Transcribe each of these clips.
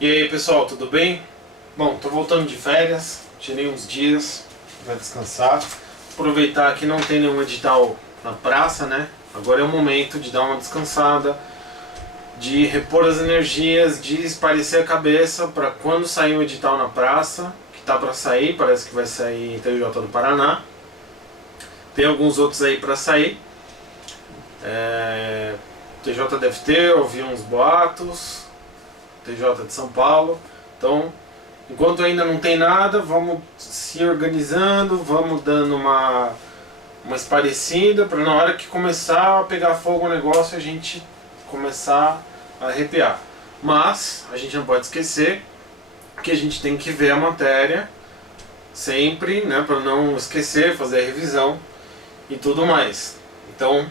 E aí pessoal, tudo bem? Bom, tô voltando de férias, tirei uns dias para descansar, aproveitar que não tem nenhum edital na praça, né? Agora é o momento de dar uma descansada, de repor as energias, de espairecer a cabeça para quando sair um edital na praça, que tá para sair, parece que vai sair em TJ do Paraná. Tem alguns outros aí para sair. TJ deve ter, ouvi uns boatos. TJ de São Paulo. Então, enquanto ainda não tem nada, vamos se organizando, vamos dando uma esparecida para na hora que começar a pegar fogo o negócio a gente começar a arrepiar. Mas a gente não pode esquecer que a gente tem que ver a matéria sempre, né, para não esquecer, fazer a revisão e tudo mais. Então,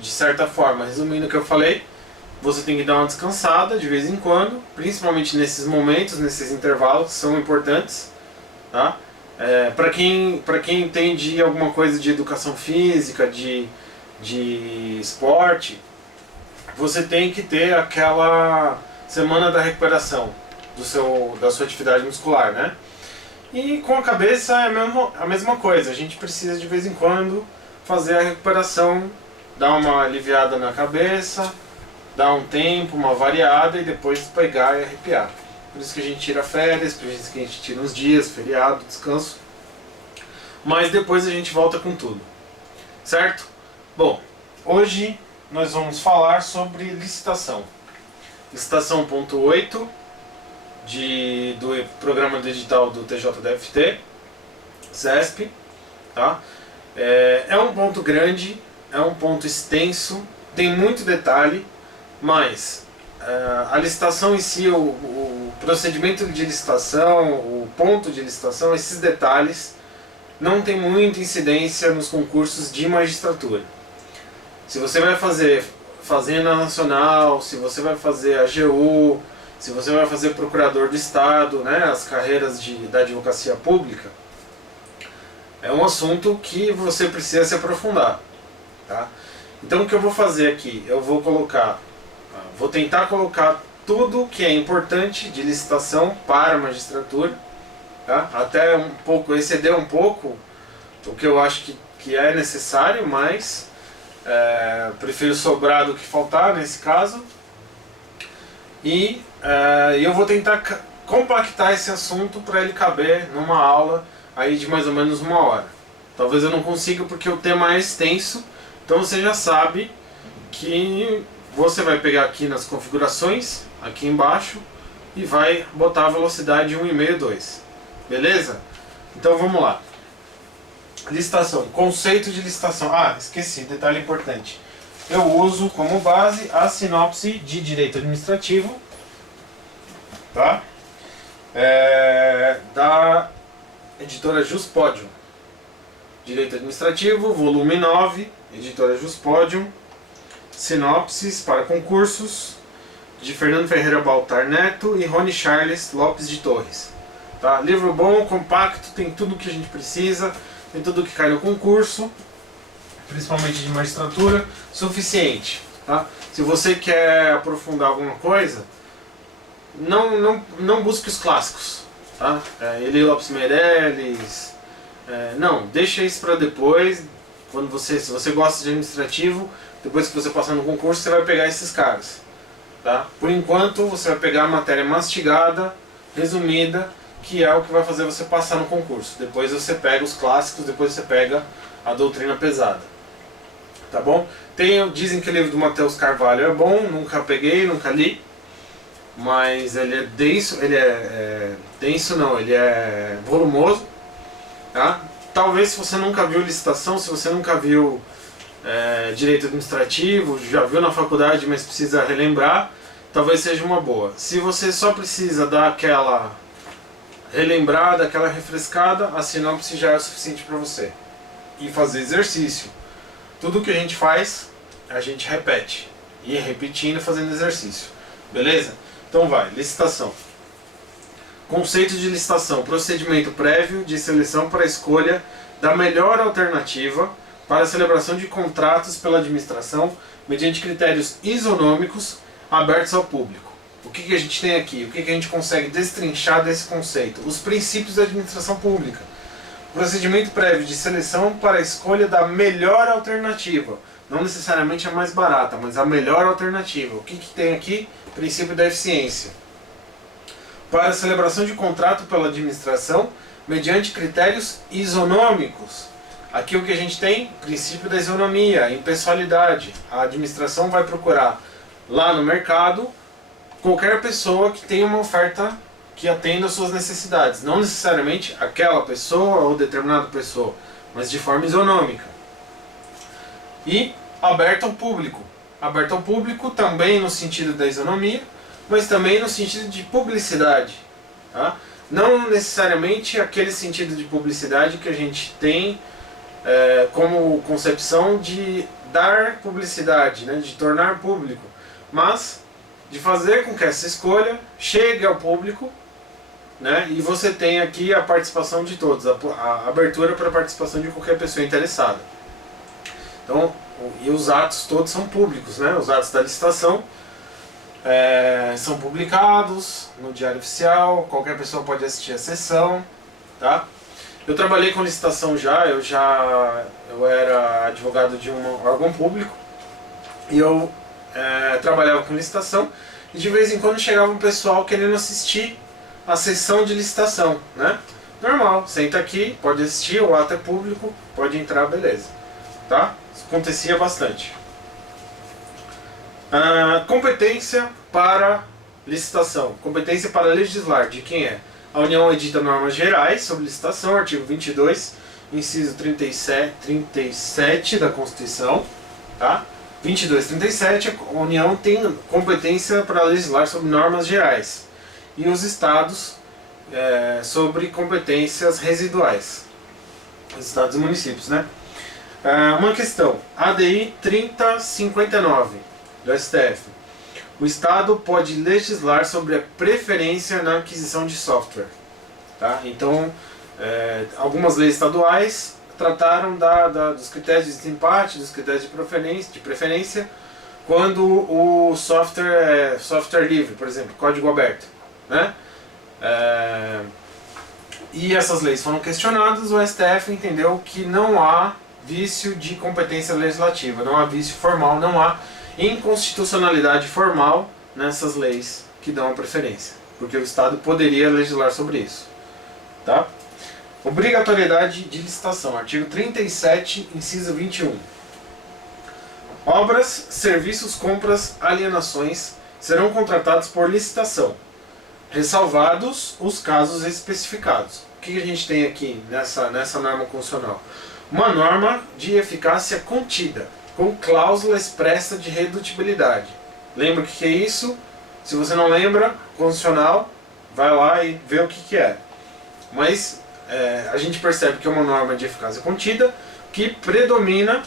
de certa forma, resumindo o que eu falei, você tem que dar uma descansada de vez em quando, principalmente nesses momentos, nesses intervalos que são importantes, tá? Para quem entende alguma coisa de educação física, de esporte, você tem que ter aquela semana da recuperação da sua atividade muscular, né? E com a cabeça é a mesma coisa, a gente precisa de vez em quando fazer a recuperação, dar uma aliviada na cabeça, dar um tempo, uma variada e depois pegar e arrepiar. Por isso que a gente tira férias, por isso que a gente tira uns dias, feriado, descanso. Mas depois a gente volta com tudo. Certo? Bom, hoje nós vamos falar sobre licitação. Licitação ponto 8 do programa digital do TJDFT, CESP. Tá? É um ponto grande, é um ponto extenso, tem muito detalhe. Mas a licitação em si, o procedimento de licitação, o ponto de licitação, esses detalhes não tem muita incidência nos concursos de magistratura. Se você vai fazer Fazenda Nacional, se você vai fazer AGU, se você vai fazer Procurador do Estado, né, as carreiras da advocacia pública, é um assunto que você precisa se aprofundar. Tá? Então o que eu vou fazer aqui? Eu vou tentar colocar tudo que é importante de licitação para a magistratura, tá? Até um pouco, exceder um pouco o que eu acho que é necessário, mas prefiro sobrar do que faltar nesse caso. E eu vou tentar compactar esse assunto para ele caber numa aula aí de mais ou menos 1 hora. Talvez eu não consiga porque o tema é extenso, então você já sabe que você vai pegar aqui nas configurações, aqui embaixo, e vai botar a velocidade 1,5, 2. Beleza? Então vamos lá. Licitação. Conceito de licitação. Ah, esqueci, detalhe importante. Eu uso como base a sinopse de direito administrativo, tá? Da editora Juspodium. Direito administrativo, volume 9, editora Juspodium. Sinopses para concursos de Fernando Ferreira Baltar Neto e Rony Charles Lopes de Torres. Tá? Livro bom, compacto, tem tudo que a gente precisa, tem tudo que cai no concurso, principalmente de magistratura, suficiente. Tá? Se você quer aprofundar alguma coisa, não busque os clássicos. Tá? Eli Lopes Meirelles, não, deixa isso para depois. Se você gosta de administrativo, depois que você passar no concurso, você vai pegar esses caras. Tá? Por enquanto, você vai pegar a matéria mastigada, resumida, que é o que vai fazer você passar no concurso. Depois você pega os clássicos, depois você pega a doutrina pesada. Tá bom? Dizem que o livro do Matheus Carvalho é bom, nunca peguei, nunca li. Mas ele é denso, ele é volumoso. Tá? Talvez se você nunca viu licitação, se você nunca viu direito administrativo, já viu na faculdade, mas precisa relembrar, talvez seja uma boa. Se você só precisa dar aquela relembrada, aquela refrescada, a sinopse já é o suficiente para você. E fazer exercício. Tudo que a gente faz, a gente repete. E repetindo, fazendo exercício. Beleza? Então vai, licitação. Conceito de licitação, procedimento prévio de seleção para a escolha da melhor alternativa para a celebração de contratos pela administração mediante critérios isonômicos abertos ao público. o que a gente tem aqui? O que a gente consegue destrinchar desse conceito? Os princípios da administração pública. Procedimento prévio de seleção para a escolha da melhor alternativa. Não necessariamente a mais barata, mas a melhor alternativa. O que tem aqui? Princípio da eficiência. Para a celebração de contrato pela administração, mediante critérios isonômicos. Aqui o que a gente tem? Princípio da isonomia, impessoalidade. A administração vai procurar lá no mercado qualquer pessoa que tenha uma oferta que atenda às suas necessidades. Não necessariamente aquela pessoa ou determinada pessoa, mas de forma isonômica. E aberto ao público. Aberto ao público também no sentido da isonomia, mas também no sentido de publicidade. Tá? Não necessariamente aquele sentido de publicidade que a gente tem como concepção de dar publicidade, né, de tornar público, mas de fazer com que essa escolha chegue ao público, né, e você tem aqui a participação de todos, a abertura para a participação de qualquer pessoa interessada. Então, e os atos todos são públicos, né, os atos da licitação são publicados no Diário Oficial, qualquer pessoa pode assistir a sessão, tá? Eu trabalhei com licitação eu era advogado de um órgão público e eu trabalhava com licitação e de vez em quando chegava um pessoal querendo assistir a sessão de licitação, né? Normal, senta aqui, pode assistir, o ato é público, pode entrar, beleza, tá? Isso acontecia bastante. Competência para licitação, competência para legislar, de quem é? A União edita normas gerais sobre licitação, artigo 22, inciso 37 da Constituição, tá? 22 e 37, a União tem competência para legislar sobre normas gerais. E os estados sobre competências residuais. Os estados e municípios, né? Uma questão, ADI 3059, do STF. O Estado pode legislar sobre a preferência na aquisição de software. Tá? Então, algumas leis estaduais trataram dos critérios de desempate, dos critérios de preferência, quando o software é software livre, por exemplo, código aberto. Né? E essas leis foram questionadas, o STF entendeu que não há vício de competência legislativa, não há vício formal, não há inconstitucionalidade formal nessas leis que dão a preferência, porque o Estado poderia legislar sobre isso. Tá? Obrigatoriedade de licitação, artigo 37, inciso 21. Obras, serviços, compras, alienações serão contratados por licitação, ressalvados os casos especificados. O que a gente tem aqui nessa norma constitucional? Uma norma de eficácia contida, com cláusula expressa de redutibilidade. Lembra o que é isso? Se você não lembra, constitucional, vai lá e vê o que é. Mas a gente percebe que é uma norma de eficácia contida que predomina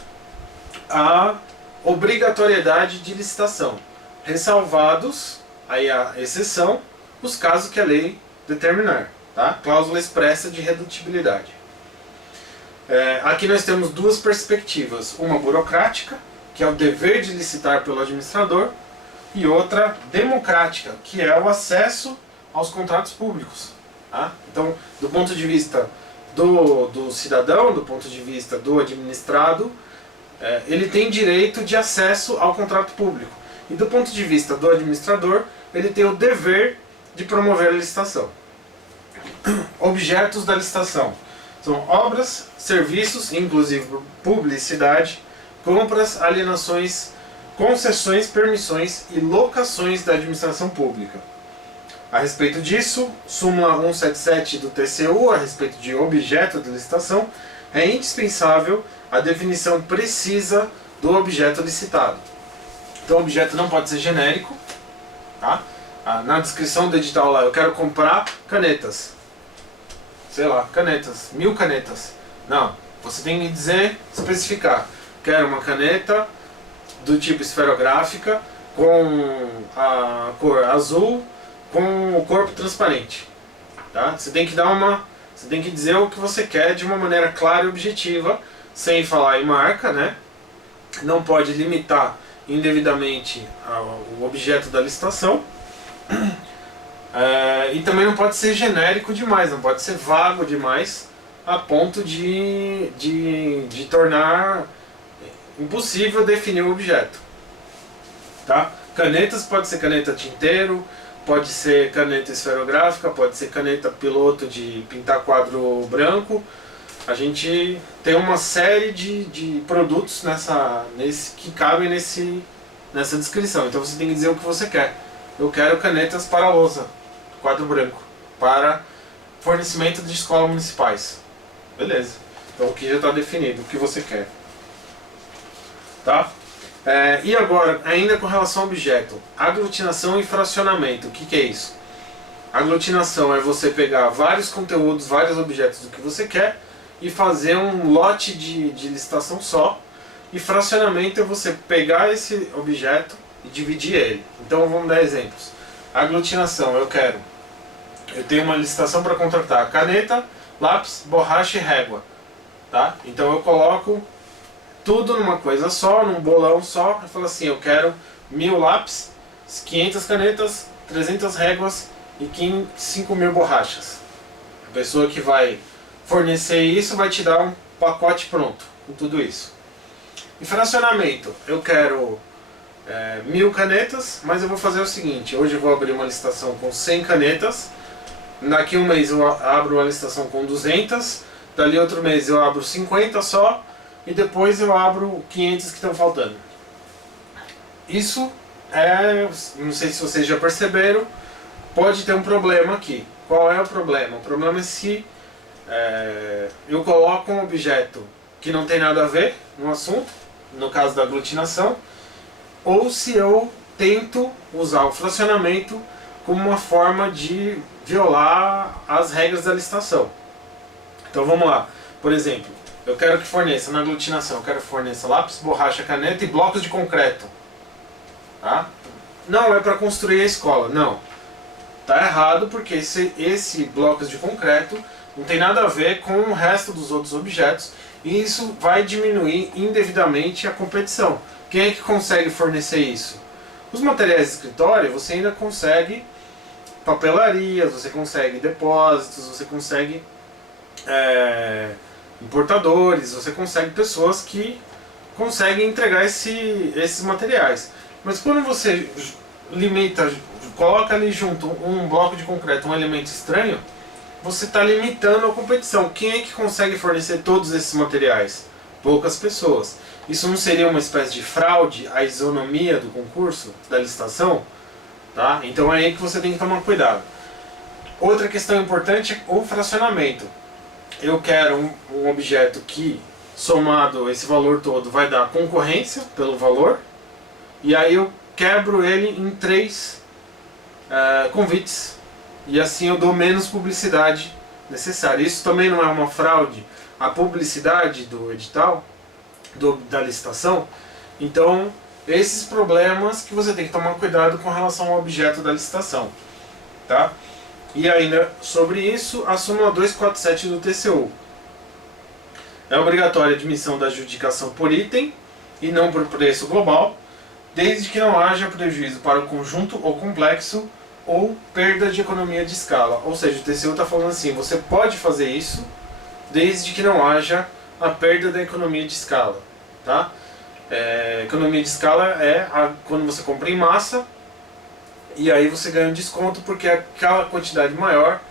a obrigatoriedade de licitação, ressalvados, aí a exceção, os casos que a lei determinar. Tá? Cláusula expressa de redutibilidade. Aqui nós temos duas perspectivas, uma burocrática, que é o dever de licitar pelo administrador, e outra democrática, que é o acesso aos contratos públicos. Tá? Então, do ponto de vista do cidadão, do ponto de vista do administrado, ele tem direito de acesso ao contrato público. E do ponto de vista do administrador, ele tem o dever de promover a licitação. Objetos da licitação são obras, serviços, inclusive publicidade, compras, alienações, concessões, permissões e locações da administração pública. A respeito disso, súmula 177 do TCU, a respeito de objeto de licitação, é indispensável a definição precisa do objeto licitado. Então o objeto não pode ser genérico, tá? Na descrição do edital lá, eu quero comprar canetas. Sei lá, canetas, 1000 canetas. Não, você tem que dizer, especificar. Quero uma caneta do tipo esferográfica, com a cor azul, com o corpo transparente. Tá? Você tem que dizer o que você quer de uma maneira clara e objetiva, sem falar em marca, né? Não pode limitar indevidamente o objeto da licitação. E também não pode ser genérico demais, não pode ser vago demais a ponto de tornar impossível definir o objeto. Tá? Canetas pode ser caneta tinteiro, pode ser caneta esferográfica, pode ser caneta piloto de pintar quadro branco. A gente tem uma série de produtos que cabem nessa descrição. Então você tem que dizer o que você quer. Eu quero canetas para lousa, quadro branco, para fornecimento de escolas municipais. Beleza. Então aqui já está definido o que você quer. Tá? E agora, ainda com relação ao objeto, aglutinação e fracionamento. O que é isso? Aglutinação é você pegar vários conteúdos, vários objetos do que você quer e fazer um lote de licitação só. E fracionamento é você pegar esse objeto e dividir ele. Então vamos dar exemplos. Aglutinação, eu tenho uma licitação para contratar caneta, lápis, borracha e régua. Tá? Então eu coloco tudo numa coisa só, num bolão só. Eu falo assim, eu quero 1000 lápis, 500 canetas, 300 réguas e 5.000 borrachas. A pessoa que vai fornecer isso vai te dar um pacote pronto com tudo isso. E fracionamento, eu quero 1000 canetas, mas eu vou fazer o seguinte, hoje eu vou abrir uma licitação com 100 canetas, daqui um mês eu abro uma licitação com 200, dali outro mês eu abro 50 só, e depois eu abro 500 que estão faltando. Isso não sei se vocês já perceberam, pode ter um problema aqui. Qual é o problema? O problema é se eu coloco um objeto que não tem nada a ver no assunto, no caso da aglutinação, ou se eu tento usar o fracionamento como uma forma de violar as regras da licitação. Então vamos lá. Por exemplo, eu quero que forneça na aglutinação, eu quero que forneça lápis, borracha, caneta e blocos de concreto. Tá? Não é para construir a escola, não. Tá errado porque esse blocos de concreto não tem nada a ver com o resto dos outros objetos e isso vai diminuir indevidamente a competição. Quem é que consegue fornecer isso? Os materiais de escritório você ainda consegue papelarias, você consegue depósitos, você consegue importadores, você consegue pessoas que conseguem entregar esses materiais. Mas quando você coloca ali junto um bloco de concreto, um elemento estranho, você está limitando a competição. Quem é que consegue fornecer todos esses materiais? Poucas pessoas. Isso não seria uma espécie de fraude à isonomia do concurso, da licitação? Tá? Então é aí que você tem que tomar cuidado. Outra questão importante é o fracionamento. Eu quero um objeto que, somado esse valor todo, vai dar concorrência pelo valor, e aí eu quebro ele em 3 convites, e assim eu dou menos publicidade necessária. Isso também não é uma fraude à publicidade do edital, da licitação. Então, esses problemas que você tem que tomar cuidado com relação ao objeto da licitação. Tá? E ainda sobre isso, a súmula 247 do TCU. É obrigatória a admissão da adjudicação por item e não por preço global, desde que não haja prejuízo para o conjunto ou complexo ou perda de economia de escala. Ou seja, o TCU está falando assim, você pode fazer isso desde que não haja a perda da economia de escala. Tá? Economia de escala é quando você compra em massa e aí você ganha um desconto porque aquela quantidade maior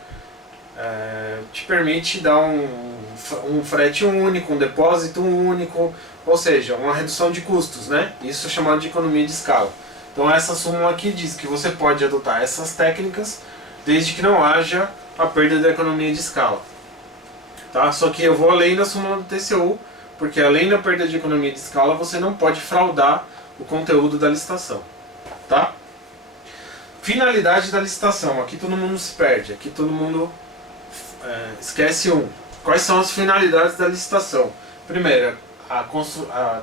te permite dar um frete único, um depósito único, ou seja, uma redução de custos, né? Isso é chamado de economia de escala. Então essa súmula aqui diz que você pode adotar essas técnicas desde que não haja a perda da economia de escala. Tá? Só que eu vou além da súmula do TCU, porque além da perda de economia de escala, você não pode fraudar o conteúdo da licitação. Tá? Finalidade da licitação. Aqui todo mundo se perde, aqui todo mundo esquece Quais são as finalidades da licitação? Primeiro, a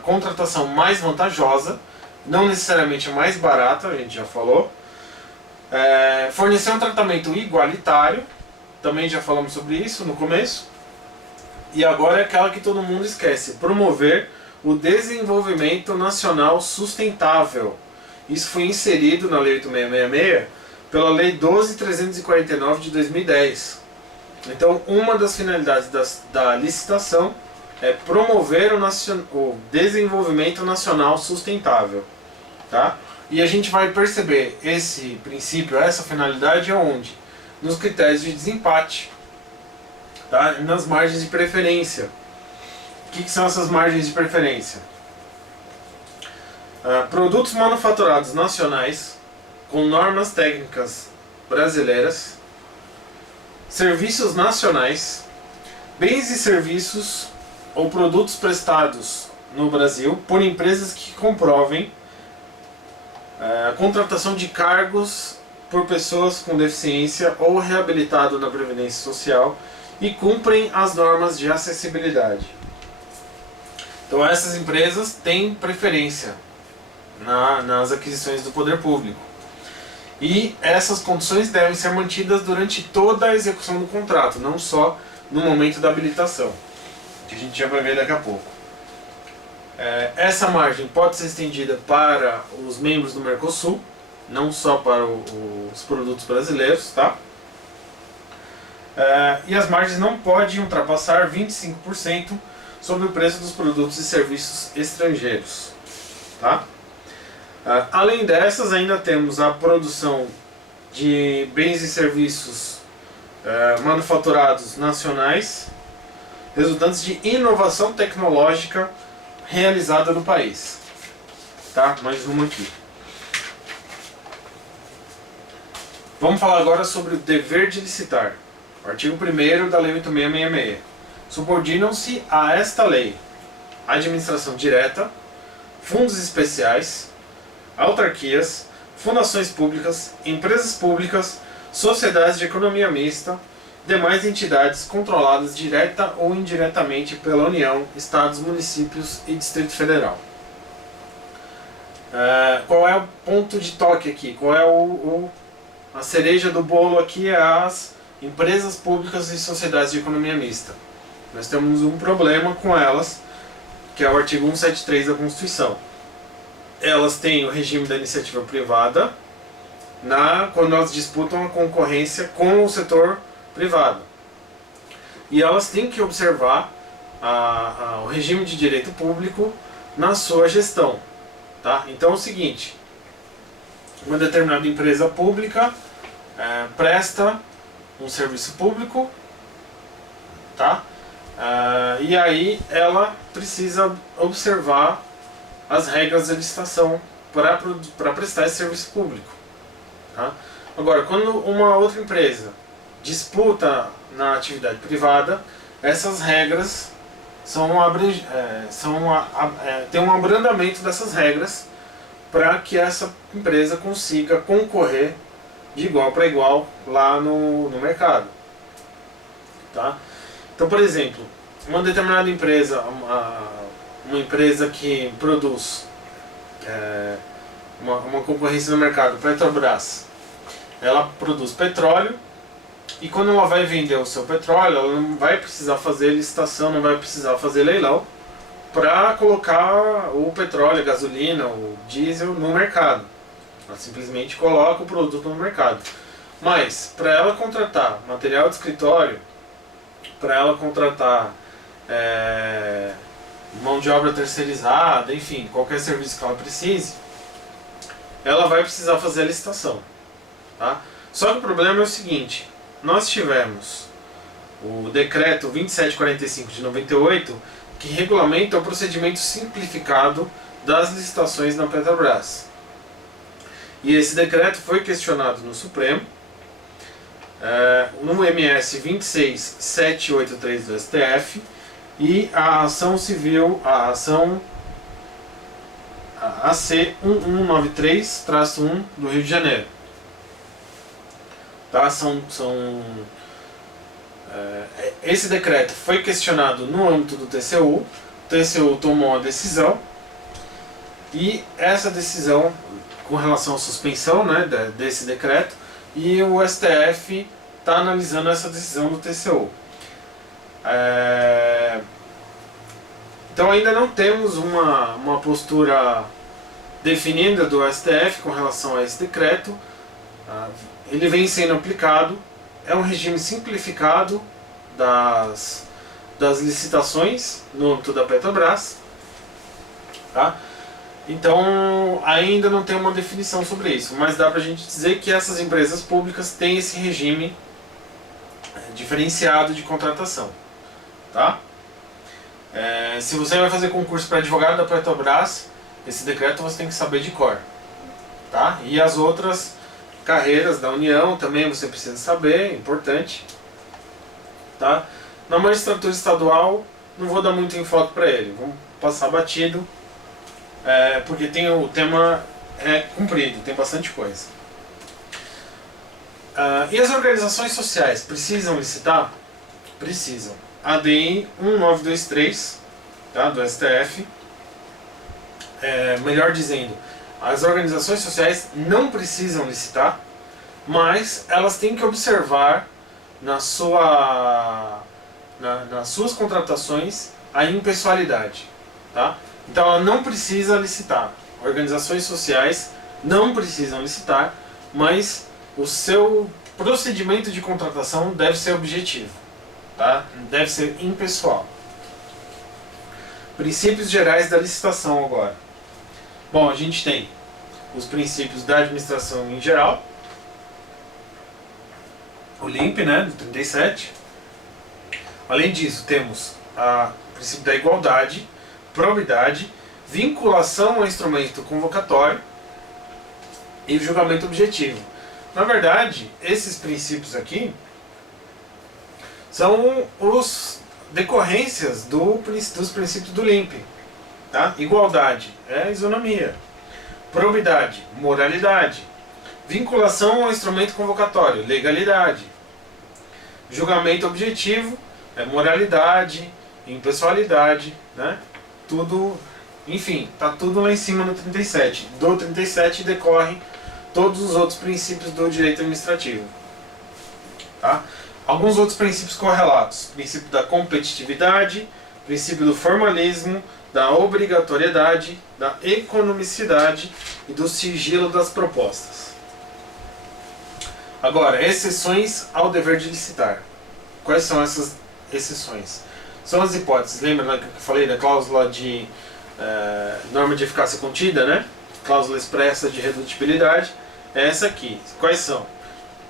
contratação mais vantajosa, não necessariamente a mais barata, a gente já falou. Fornecer um tratamento igualitário, também já falamos sobre isso no começo. E agora é aquela que todo mundo esquece, promover o desenvolvimento nacional sustentável. Isso foi inserido na Lei 8666 pela Lei 12.349 de 2010. Então, uma das finalidades da licitação é promover o desenvolvimento nacional sustentável. Tá? E a gente vai perceber esse princípio, essa finalidade aonde? Nos critérios de desempate, tá? Nas margens de preferência. O que são essas margens de preferência? Produtos manufaturados nacionais com normas técnicas brasileiras, serviços nacionais, bens e serviços ou produtos prestados no Brasil por empresas que comprovem a contratação de cargos por pessoas com deficiência ou reabilitado na Previdência Social e cumprem as normas de acessibilidade. Então essas empresas têm preferência nas aquisições do poder público. E essas condições devem ser mantidas durante toda a execução do contrato, não só no momento da habilitação, que a gente já vai ver daqui a pouco. Essa margem pode ser estendida para os membros do Mercosul, não só para os produtos brasileiros, tá? E as margens não podem ultrapassar 25% sobre o preço dos produtos e serviços estrangeiros, tá? Além dessas, ainda temos a produção de bens e serviços manufaturados nacionais, resultantes de inovação tecnológica realizada no país. Tá? Mais uma aqui. Vamos falar agora sobre o dever de licitar. O artigo 1º da Lei 8666. Subordinam-se a esta lei a administração direta, fundos especiais, autarquias, fundações públicas, empresas públicas, sociedades de economia mista, demais entidades controladas direta ou indiretamente pela União, Estados, municípios e Distrito Federal. Qual é o ponto de toque aqui? Qual é a cereja do bolo aqui? É as empresas públicas e sociedades de economia mista. Nós temos um problema com elas, que é o artigo 173 da Constituição. Elas têm o regime da iniciativa privada quando elas disputam a concorrência com o setor privado. E elas têm que observar o regime de direito público na sua gestão. Tá? Então é o seguinte, uma determinada empresa pública presta um serviço público, tá? E aí ela precisa observar as regras da licitação para prestar esse serviço público. Tá? Agora, quando uma outra empresa disputa na atividade privada, essas regras tem um abrandamento dessas regras para que essa empresa consiga concorrer de igual para igual lá no mercado. Tá? Então, por exemplo, uma determinada empresa, uma empresa que produz uma concorrência no mercado, Petrobras, ela produz petróleo e quando ela vai vender o seu petróleo, ela não vai precisar fazer licitação, não vai precisar fazer leilão para colocar o petróleo, a gasolina, o diesel no mercado. Ela simplesmente coloca o produto no mercado. Mas, para ela contratar material de escritório, para ela contratar mão de obra terceirizada, enfim, qualquer serviço que ela precise, ela vai precisar fazer a licitação. Tá? Só que o problema é o seguinte, nós tivemos o decreto 2745 de 98, que regulamenta o procedimento simplificado das licitações na Petrobras. E esse decreto foi questionado no Supremo, no MS 26783 do STF, e a ação civil, a ação AC 1193-1 do Rio de Janeiro. Tá? Esse decreto foi questionado no âmbito do TCU, o TCU tomou a decisão, e essa decisão com relação à suspensão, né, desse decreto, e o STF está analisando essa decisão do TCU. Então ainda não temos uma postura definida do STF com relação a esse decreto. Ele vem sendo aplicado, é um regime simplificado das licitações no âmbito da Petrobras, tá? Então ainda não tem uma definição sobre isso, mas dá pra gente dizer que essas empresas públicas têm esse regime diferenciado de contratação, tá? Se você vai fazer concurso para advogado da Petrobras, esse decreto você tem que saber de cor, tá? E as outras carreiras da União também você precisa saber, é importante, tá? Na magistratura estadual não vou dar muito enfoque para ele, vamos passar batido, porque o tema é comprido, tem bastante coisa. E as organizações sociais precisam licitar? Precisam. ADI 1923, tá, do STF, melhor dizendo, as organizações sociais não precisam licitar, mas elas têm que observar nas suas contratações a impessoalidade, tá? Então ela não precisa licitar. Organizações sociais não precisam licitar, mas o seu procedimento de contratação deve ser objetivo, tá? Deve ser impessoal. Princípios gerais da licitação agora. Bom, a gente tem os princípios da administração em geral, o LIMP, né, do 37. Além disso, temos o princípio da igualdade, probidade, vinculação ao instrumento convocatório e o julgamento objetivo. Na verdade, esses princípios aqui são os decorrências dos princípios do LIMP. Tá? Igualdade é isonomia. Probidade, moralidade. Vinculação ao instrumento convocatório, legalidade. Julgamento objetivo é moralidade, impessoalidade, né? Tudo, enfim, tá tudo lá em cima no 37. Do 37 decorrem todos os outros princípios do direito administrativo. Tá? Alguns outros princípios correlatos: princípio da competitividade, princípio do formalismo, da obrigatoriedade, da economicidade e do sigilo das propostas. Agora, exceções ao dever de licitar. Quais são essas exceções? São as hipóteses, lembra que eu falei da cláusula de norma de eficácia contida, né? Cláusula expressa de redutibilidade, é essa aqui. Quais são?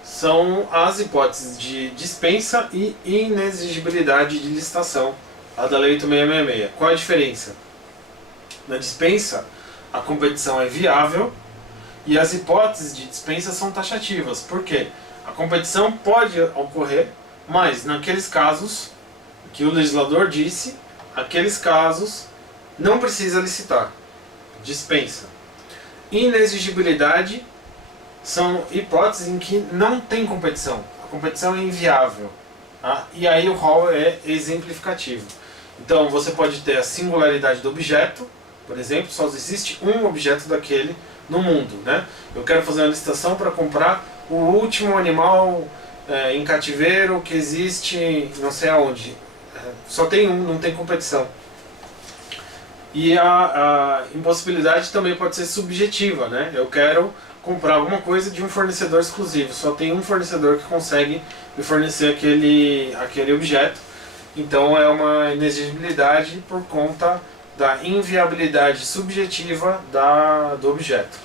São as hipóteses de dispensa e inexigibilidade de licitação, a da Lei 8666. Qual a diferença? Na dispensa, a competição é viável e as hipóteses de dispensa são taxativas. Por quê? A competição pode ocorrer, mas naqueles casos que o legislador disse, aqueles casos não precisa licitar. Dispensa. Inexigibilidade são hipóteses em que não tem competição. A competição é inviável. Tá? E aí o rol é exemplificativo. Então você pode ter a singularidade do objeto, por exemplo, só existe um objeto daquele no mundo, né? Eu quero fazer uma licitação para comprar o último animal em cativeiro que existe não sei aonde. Só tem um, não tem competição. E a impossibilidade também pode ser subjetiva, né? Eu quero comprar alguma coisa de um fornecedor exclusivo, só tem um fornecedor que consegue me fornecer aquele objeto. Então é uma inexigibilidade por conta da inviabilidade subjetiva do objeto.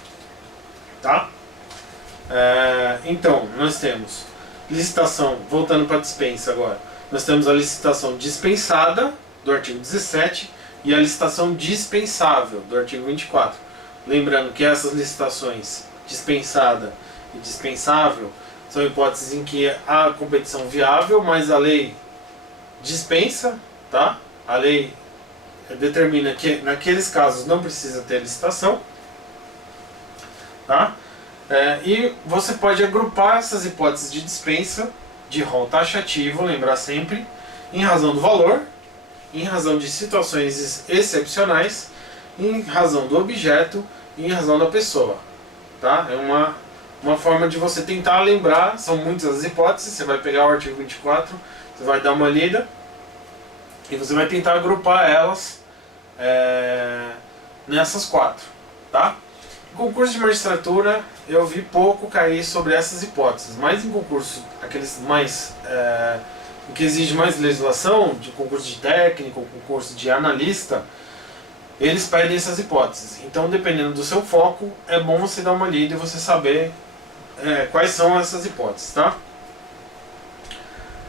Tá? Então, nós temos licitação, voltando para a dispensa agora, nós temos a licitação dispensada, do artigo 17, e a licitação dispensável, do artigo 24. Lembrando que essas licitações dispensada e dispensável são hipóteses em que há competição viável, mas a lei dispensa, tá? A lei determina que naqueles casos não precisa ter licitação, tá? E você pode agrupar essas hipóteses de dispensa de rol taxativo, lembrar sempre, em razão do valor, em razão de situações excepcionais, em razão do objeto e em razão da pessoa. Tá? É uma forma de você tentar lembrar, são muitas as hipóteses, você vai pegar o artigo 24, você vai dar uma lida e você vai tentar agrupar elas nessas quatro. Tá? O concurso de magistratura eu vi pouco cair sobre essas hipóteses, mas em concursos, aqueles mais que exige mais legislação, de concurso de técnico, concurso de analista, eles pedem essas hipóteses. Então, dependendo do seu foco, é bom você dar uma lida e você saber quais são essas hipóteses, tá?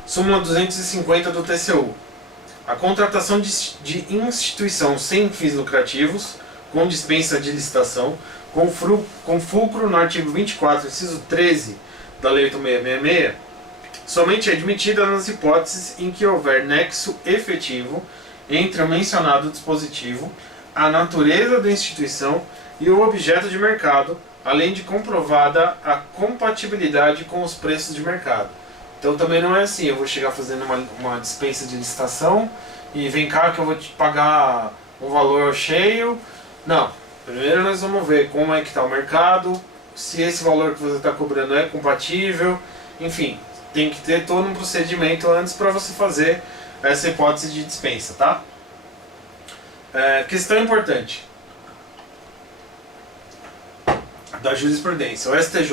Súmula 250 do TCU. A contratação de instituição sem fins lucrativos, com dispensa de licitação, com fulcro no artigo 24, inciso 13 da Lei 8666, somente é admitida nas hipóteses em que houver nexo efetivo entre o mencionado dispositivo, a natureza da instituição e o objeto de mercado, além de comprovada a compatibilidade com os preços de mercado. Então também não é assim, eu vou chegar fazendo uma dispensa de licitação e vem cá que eu vou te pagar um valor cheio. Não, primeiro nós vamos ver como é que está o mercado, se esse valor que você está cobrando é compatível, enfim, tem que ter todo um procedimento antes para você fazer essa hipótese de dispensa, tá? Questão importante da jurisprudência. O STJ,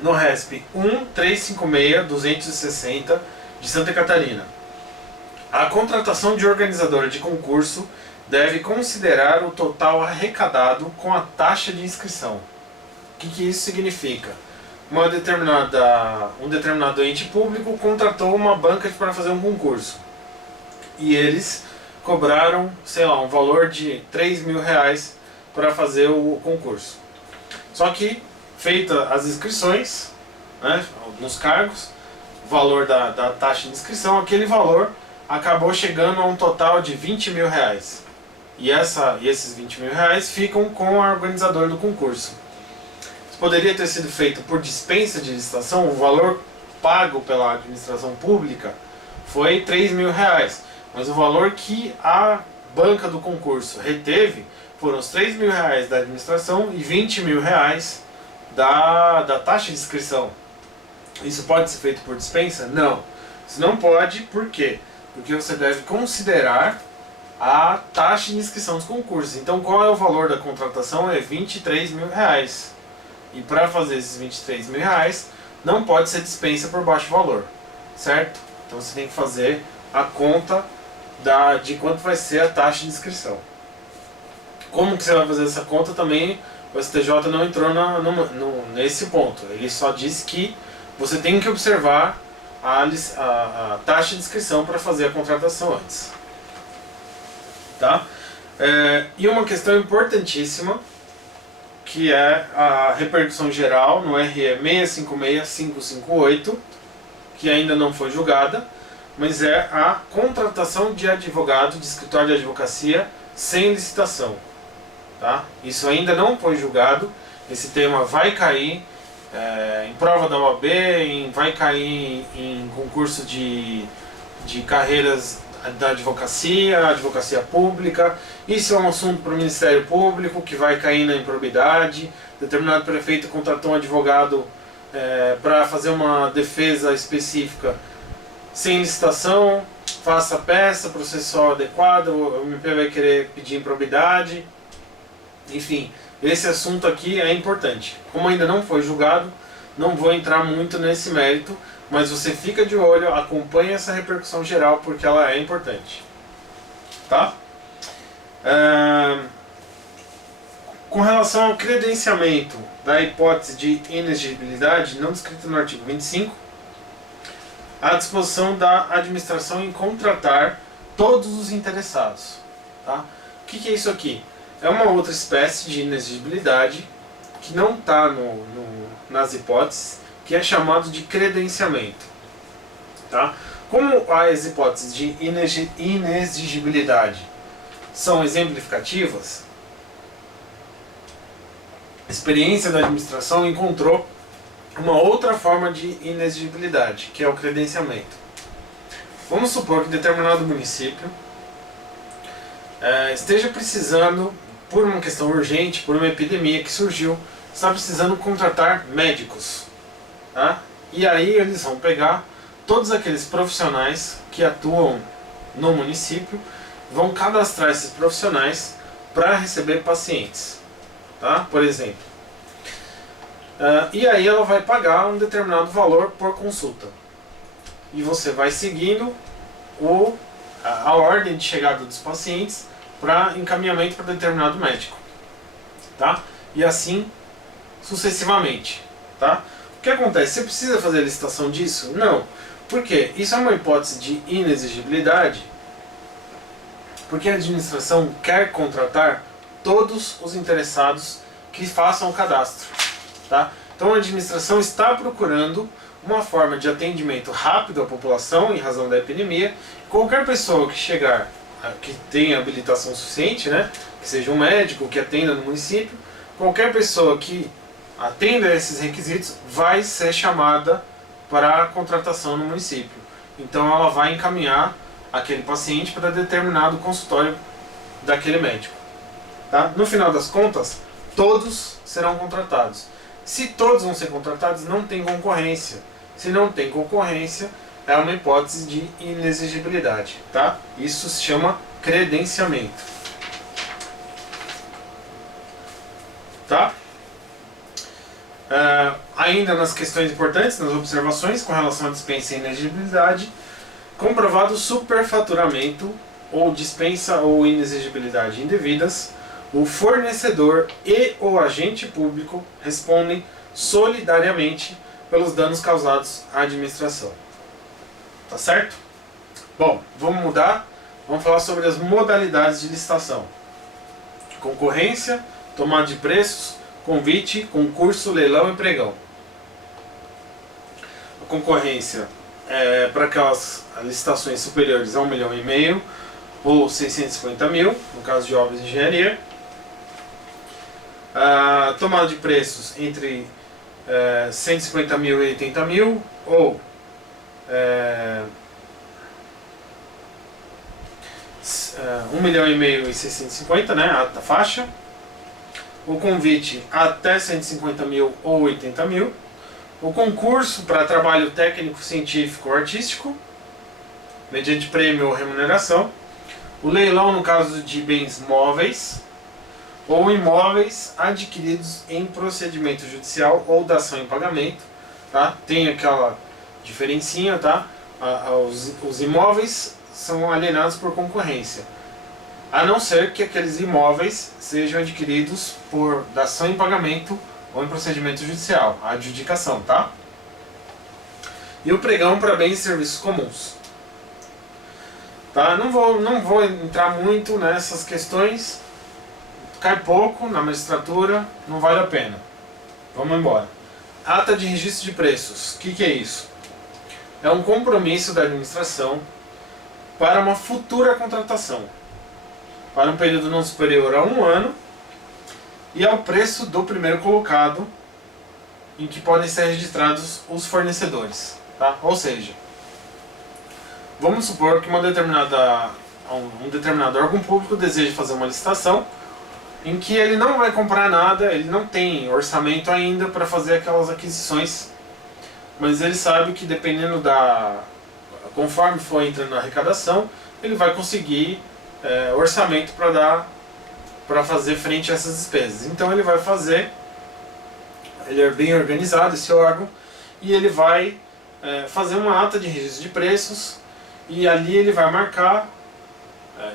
no RESP 1.356.260 de Santa Catarina, a contratação de organizadora de concurso deve considerar o total arrecadado com a taxa de inscrição. O que isso significa? Um determinado ente público contratou uma banca para fazer um concurso e eles cobraram, sei lá, um valor de R$3.000 para fazer o concurso. Só que, feitas as inscrições, né, nos cargos, o valor da taxa de inscrição, aquele valor acabou chegando a um total de R$20.000. E esses R$20.000 ficam com o organizador do concurso. Poderia ter sido feito por dispensa de licitação, o valor pago pela administração pública foi R$3.000, mas o valor que a banca do concurso reteve foram os R$3.000 da administração e R$20.000 da taxa de inscrição. Isso pode ser feito por dispensa? Não. Isso não pode, por quê? Porque você deve considerar a taxa de inscrição dos concursos. Então qual é o valor da contratação? É R$23.000. E para fazer esses R$23.000 não pode ser dispensa por baixo valor, certo? Então você tem que fazer a conta de quanto vai ser a taxa de inscrição. Como que você vai fazer essa conta também? O STJ não entrou nesse ponto. Ele só disse que você tem que observar a taxa de inscrição para fazer a contratação antes. Tá? E uma questão importantíssima, que é a repercussão geral no RE 656.558, que ainda não foi julgada, mas é a contratação de advogado de escritório de advocacia sem licitação. Tá? Isso ainda não foi julgado, esse tema vai cair em prova da OAB, vai cair em concurso de carreiras da advocacia pública. Isso é um assunto para o Ministério Público, que vai cair na improbidade. Determinado prefeito contratou um advogado para fazer uma defesa específica sem licitação, faça a peça, processual adequado, o MP vai querer pedir improbidade. Enfim, esse assunto aqui é importante. Como ainda não foi julgado, não vou entrar muito nesse mérito, mas você fica de olho, acompanha essa repercussão geral, porque ela é importante. Tá? Com relação ao credenciamento da hipótese de inexigibilidade, não descrita no artigo 25, a disposição da administração em contratar todos os interessados. Tá? O que é isso aqui? É uma outra espécie de inexigibilidade que não está nas hipóteses, que é chamado de credenciamento. Tá? Como as hipóteses de inexigibilidade são exemplificativas, a experiência da administração encontrou uma outra forma de inexigibilidade, que é o credenciamento. Vamos supor que determinado município esteja precisando, por uma questão urgente, por uma epidemia que surgiu, está precisando contratar médicos. Tá? E aí eles vão pegar todos aqueles profissionais que atuam no município, vão cadastrar esses profissionais para receber pacientes. Tá? Por exemplo, E aí ela vai pagar um determinado valor por consulta. E você vai seguindo a ordem de chegada dos pacientes para encaminhamento para determinado médico, tá? E assim sucessivamente, tá? O que acontece? Você precisa fazer a licitação disso? Não. Por quê? Isso é uma hipótese de inexigibilidade, porque a administração quer contratar todos os interessados que façam o cadastro, tá? Então a administração está procurando uma forma de atendimento rápido à população em razão da epidemia. Qualquer pessoa que chegar, que tenha habilitação suficiente, né, que seja um médico, que atenda no município, qualquer pessoa que atenda a esses requisitos vai ser chamada para a contratação no município. Então ela vai encaminhar aquele paciente para determinado consultório daquele médico. Tá? No final das contas, todos serão contratados. Se todos vão ser contratados, não tem concorrência. Se não tem concorrência, é uma hipótese de inexigibilidade. Tá? Isso se chama credenciamento. Tá? Ainda nas questões importantes, nas observações com relação à dispensa e inexigibilidade, comprovado superfaturamento ou dispensa ou inexigibilidade indevidas, o fornecedor e o agente público respondem solidariamente pelos danos causados à administração. Tá certo? Bom, vamos mudar. Vamos falar sobre as modalidades de licitação: concorrência, tomada de preços, convite, concurso, leilão e pregão. A concorrência é para aquelas licitações superiores a 1,5 milhão ou 650 mil, no caso de obras de engenharia. A tomada de preços entre 150 mil e 80 mil, ou 1,5 milhão e 650, né, a faixa. O convite até 150 mil ou 80 mil. O concurso para trabalho técnico, científico ou artístico, mediante prêmio ou remuneração. O leilão no caso de bens móveis ou imóveis adquiridos em procedimento judicial ou dação em pagamento. Tá? Tem aquela diferencinha, tá? Os imóveis são alienados por concorrência, a não ser que aqueles imóveis sejam adquiridos por dação em pagamento ou em procedimento judicial, a adjudicação, tá? E o pregão para bens e serviços comuns. Tá? Não vou entrar muito nessas questões, cai pouco na magistratura, não vale a pena. Vamos embora. Ata de registro de preços. O que é isso? É um compromisso da administração para uma futura contratação, para um período não superior a 1 ano, e ao preço do primeiro colocado, em que podem ser registrados os fornecedores. Tá? Ou seja, vamos supor que um determinado órgão público deseja fazer uma licitação em que ele não vai comprar nada, ele não tem orçamento ainda para fazer aquelas aquisições, mas ele sabe que dependendo conforme for entrando na arrecadação, ele vai conseguir orçamento para fazer frente a essas despesas. Então ele vai fazer, ele é bem organizado esse órgão, e ele vai fazer uma ata de registro de preços, e ali ele vai marcar,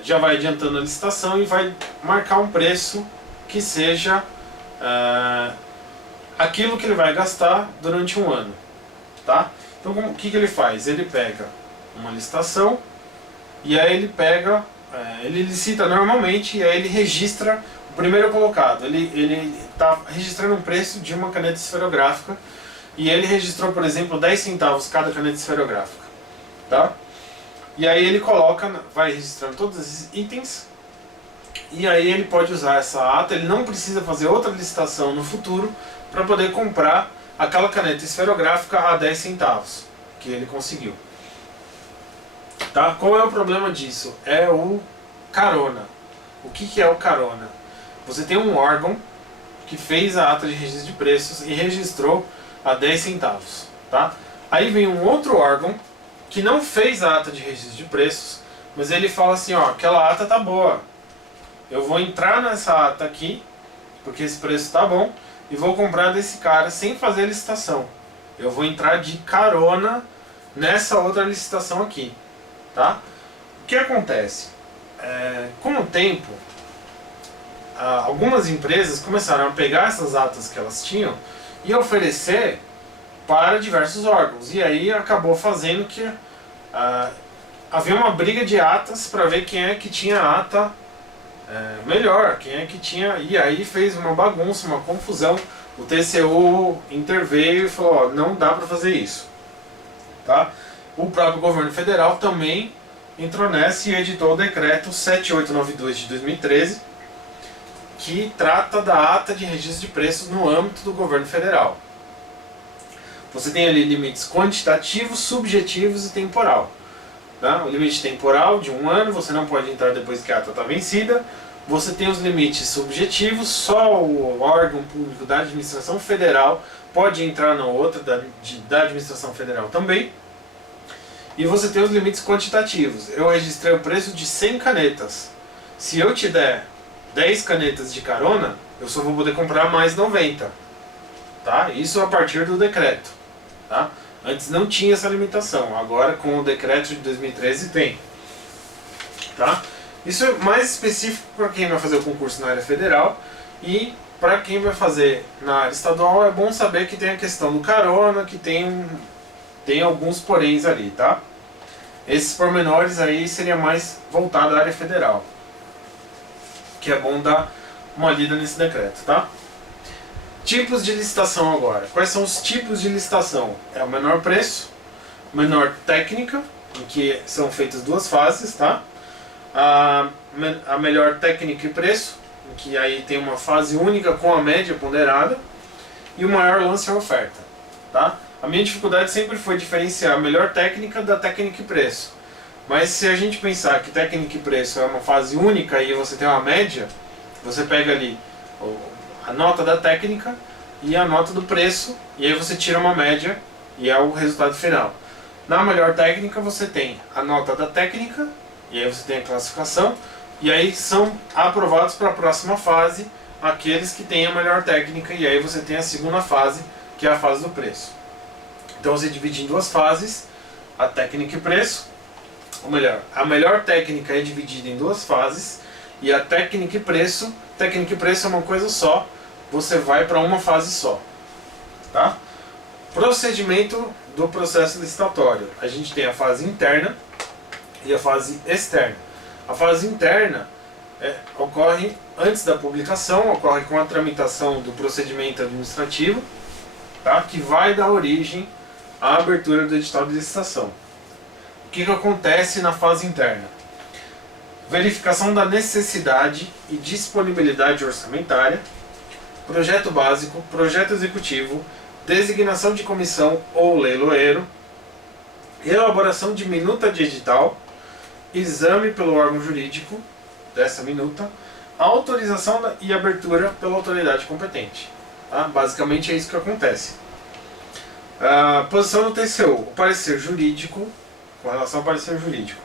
já vai adiantando a licitação e vai marcar um preço que seja aquilo que ele vai gastar durante 1 ano. Tá? Então o que ele faz? Ele pega uma licitação e aí ele licita normalmente, e aí ele registra o primeiro colocado. Ele está registrando um preço de uma caneta esferográfica, e ele registrou, por exemplo, 10 centavos cada caneta esferográfica. Tá? E aí ele vai registrando todos esses itens, e aí ele pode usar essa ata, ele não precisa fazer outra licitação no futuro para poder comprar aquela caneta esferográfica a 10 centavos que ele conseguiu. Tá? Qual é o problema disso? É o carona. O que é o carona? Você tem um órgão que fez a ata de registro de preços e registrou a 10 centavos. Tá? Aí vem um outro órgão que não fez a ata de registro de preços, mas ele fala assim, ó, aquela ata tá boa, eu vou entrar nessa ata aqui, porque esse preço tá bom, e vou comprar desse cara sem fazer licitação. Eu vou entrar de carona nessa outra licitação aqui, tá? O que acontece? Com o tempo, algumas empresas começaram a pegar essas atas que elas tinham e oferecer para diversos órgãos. E aí acabou fazendo que havia uma briga de atas para ver quem é que tinha ata melhor, quem é que tinha. E aí fez uma bagunça, uma confusão. O TCU interveio e falou: ó, não dá para fazer isso. Tá? O próprio governo federal também entrou nessa e editou o decreto 7892 de 2013, que trata da ata de registro de preços no âmbito do governo federal. Você tem ali limites quantitativos, subjetivos e temporal. Tá? O limite temporal de 1 ano, você não pode entrar depois que a ata está vencida. Você tem os limites subjetivos, só o órgão público da administração federal pode entrar na outra, da administração federal também. E você tem os limites quantitativos. Eu registrei o preço de 100 canetas. Se eu te der 10 canetas de carona, eu só vou poder comprar mais 90. Tá? Isso a partir do decreto. Tá? Antes não tinha essa limitação. Agora, com o decreto de 2013, tem. Tá? Isso é mais específico para quem vai fazer o concurso na área federal. E para quem vai fazer na área estadual, é bom saber que tem a questão do carona, que tem alguns poréns ali, tá? Esses pormenores aí seria mais voltado à área federal, que é bom dar uma lida nesse decreto, tá? Tipos de licitação agora. Quais são os tipos de licitação? É o menor preço, menor técnica, em que são feitas 2 fases, tá? A melhor técnica e preço, em que aí tem uma fase única com a média ponderada, e o maior lance é a oferta, tá? A minha dificuldade sempre foi diferenciar a melhor técnica da técnica e preço. Mas se a gente pensar que técnica e preço é uma fase única e você tem uma média, você pega ali a nota da técnica e a nota do preço, e aí você tira uma média e é o resultado final. Na melhor técnica você tem a nota da técnica, e aí você tem a classificação, e aí são aprovados para a próxima fase aqueles que têm a melhor técnica, e aí você tem a segunda fase, que é a fase do preço. Então você divide em 2 fases, a técnica e preço, ou melhor, a melhor técnica é dividida em 2 fases, e a técnica e preço é uma coisa só, você vai para uma fase só. Tá? Procedimento do processo licitatório. A gente tem a fase interna e a fase externa. A fase interna ocorre antes da publicação, ocorre com a tramitação do procedimento administrativo, tá? Que vai dar origem à abertura do edital de licitação. O que acontece na fase interna? Verificação da necessidade e disponibilidade orçamentária, projeto básico, projeto executivo, designação de comissão ou leiloeiro, elaboração de minuta de edital, exame pelo órgão jurídico dessa minuta, autorização e abertura pela autoridade competente. Tá? Basicamente é isso que acontece. Posição do TCU, o parecer jurídico, com relação ao parecer jurídico.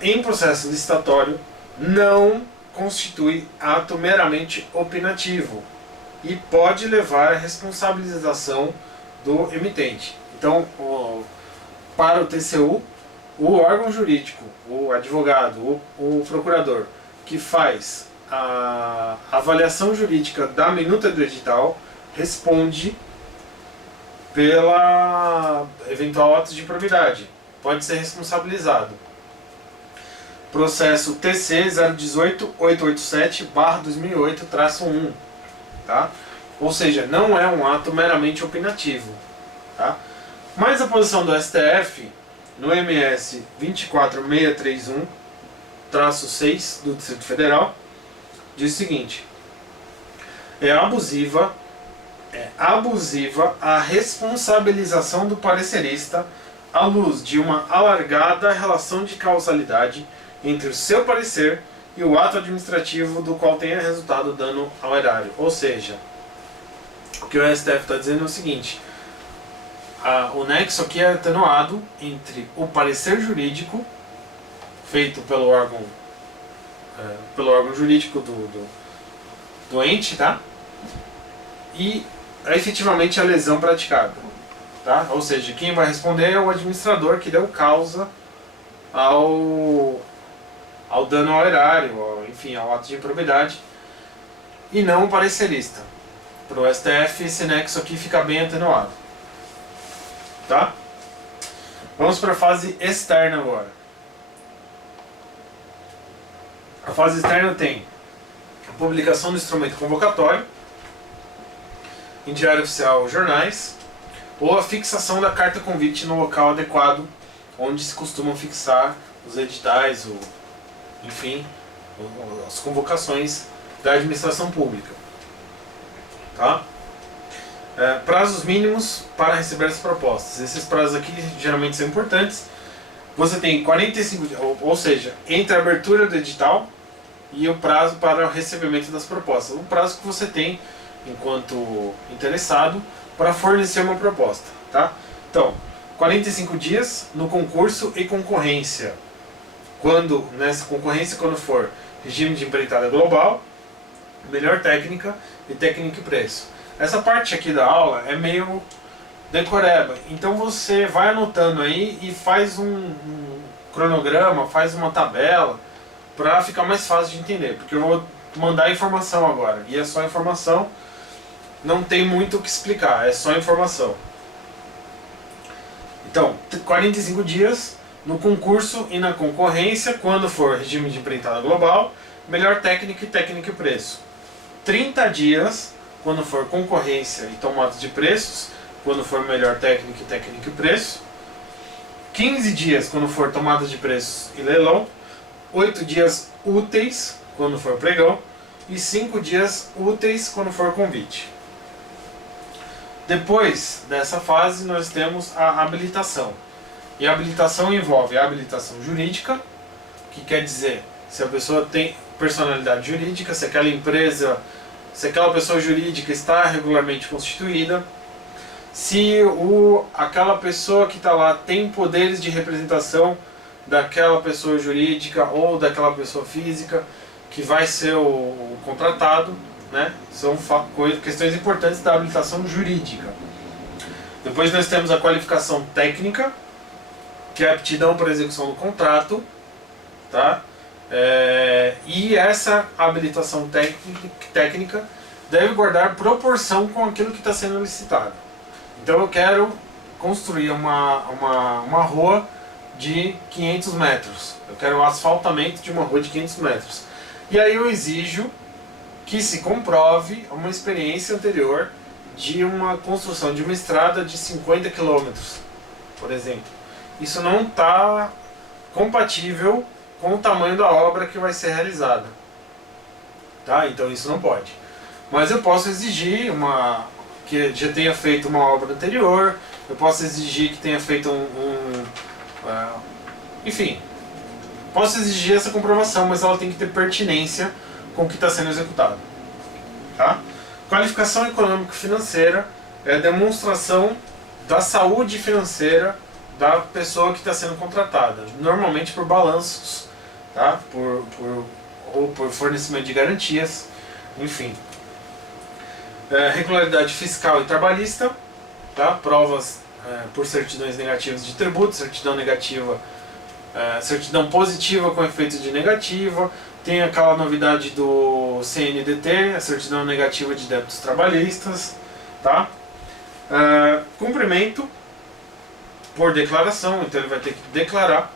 Em processo licitatório, não constitui ato meramente opinativo e pode levar à responsabilização do emitente. Então, para o TCU, o órgão jurídico, o advogado, o procurador, que faz a avaliação jurídica da minuta do edital, responde pela eventual ato de improbidade. Pode ser responsabilizado. Processo TC 018.887/2008-1, tá? Ou seja, não é um ato meramente opinativo, tá? Mas a posição do STF no MS 24631-6 do Distrito Federal diz o seguinte: é abusiva a responsabilização do parecerista à luz de uma alargada relação de causalidade entre o seu parecer e o ato administrativo do qual tenha resultado dano ao erário. Ou seja, o que o STF está dizendo é o seguinte: o nexo aqui é atenuado entre o parecer jurídico feito pelo órgão jurídico do ente, tá? e efetivamente a lesão praticada. Tá? Ou seja, quem vai responder é o administrador que deu causa ao dano ao erário, enfim, ao ato de improbidade, e não o parecerista. Para o STF, esse nexo aqui fica bem atenuado. Tá? Vamos para a fase externa agora. A fase externa tem a publicação do instrumento convocatório em diário oficial ou jornais, ou a fixação da carta convite no local adequado onde se costumam fixar os editais, enfim, as convocações da administração pública. Tá? Prazos mínimos para receber as propostas. Esses prazos aqui geralmente são importantes. Você tem 45 dias, ou seja, entre a abertura do edital e o prazo para o recebimento das propostas. O prazo que você tem, enquanto interessado, para fornecer uma proposta. Tá? Então, 45 dias no concurso e concorrência. Nessa concorrência, quando for regime de empreitada global, melhor técnica e técnica e preço. Essa parte aqui da aula é meio decoreba, então você vai anotando aí e faz um cronograma, faz uma tabela para ficar mais fácil de entender, porque eu vou mandar informação agora, e é só informação, não tem muito o que explicar, é só informação. Então, 45 dias no concurso e na concorrência, quando for regime de empreitada global, melhor técnica e preço. 30 dias quando for concorrência e tomada de preços, quando for melhor técnica e preço. 15 dias quando for tomada de preços e leilão. 8 dias úteis quando for pregão. E 5 dias úteis quando for convite. Depois dessa fase, nós temos a habilitação. E a habilitação envolve a habilitação jurídica, que quer dizer se a pessoa tem personalidade jurídica, se aquela empresa, se aquela pessoa jurídica está regularmente constituída, se aquela pessoa que está lá tem poderes de representação daquela pessoa jurídica ou daquela pessoa física que vai ser o contratado, né? São questões importantes da habilitação jurídica. Depois nós temos a qualificação técnica, que é a aptidão para execução do contrato, tá? E essa habilitação técnica deve guardar proporção com aquilo que está sendo licitado. Então eu quero construir uma rua de 500 metros. Eu quero um asfaltamento de uma rua de 500 metros. E aí eu exijo que se comprove uma experiência anterior de uma construção de uma estrada de 50 km, por exemplo. Isso não está compatível com o tamanho da obra que vai ser realizada. Tá? Então isso não pode. Mas eu posso exigir que já tenha feito uma obra anterior, eu posso exigir que tenha feito enfim, posso exigir essa comprovação, mas ela tem que ter pertinência com o que está sendo executado. Tá? Qualificação econômico-financeira é a demonstração da saúde financeira da pessoa que está sendo contratada, normalmente por balanços, tá? ou por fornecimento de garantias, enfim. Regularidade fiscal e trabalhista, tá? Provas por certidões negativas de tributo, certidão negativa, certidão positiva com efeito de negativa, tem aquela novidade do CNDT, a certidão negativa de débitos trabalhistas, tá? Cumprimento por declaração, então ele vai ter que declarar.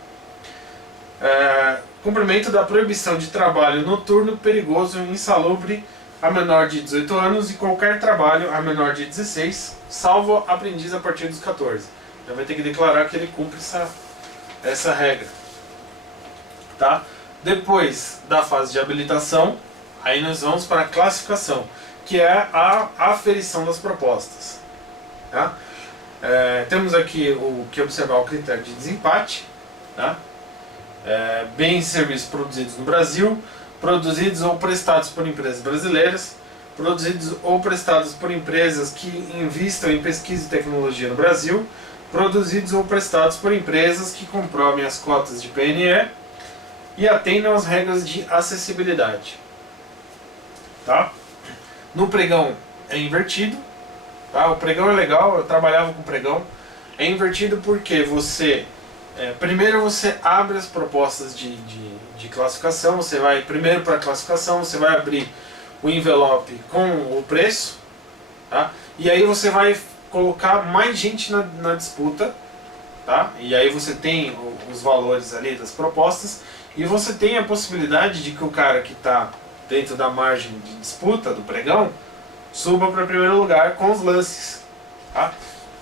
Cumprimento da proibição de trabalho noturno, perigoso, insalubre a menor de 18 anos e qualquer trabalho a menor de 16, salvo aprendiz a partir dos 14. Então vai ter que declarar que ele cumpre essa regra. Tá? Depois da fase de habilitação, aí nós vamos para a classificação, que é a aferição das propostas. Tá? Temos aqui o que observar o critério de desempate, tá? Bens e serviços produzidos no Brasil, produzidos ou prestados por empresas brasileiras, produzidos ou prestados por empresas que investam em pesquisa e tecnologia no Brasil, produzidos ou prestados por empresas que comprovem as cotas de PNE e atendam às regras de acessibilidade. Tá? No pregão é invertido, tá? O pregão é legal, eu trabalhava com pregão. É invertido porque você, primeiro você abre as propostas de classificação, você vai primeiro para a classificação, você vai abrir o envelope com o preço, tá? E aí você vai colocar mais gente na disputa, tá? E aí você tem os valores ali das propostas e você tem a possibilidade de que o cara que está dentro da margem de disputa do pregão suba para primeiro lugar com os lances, tá?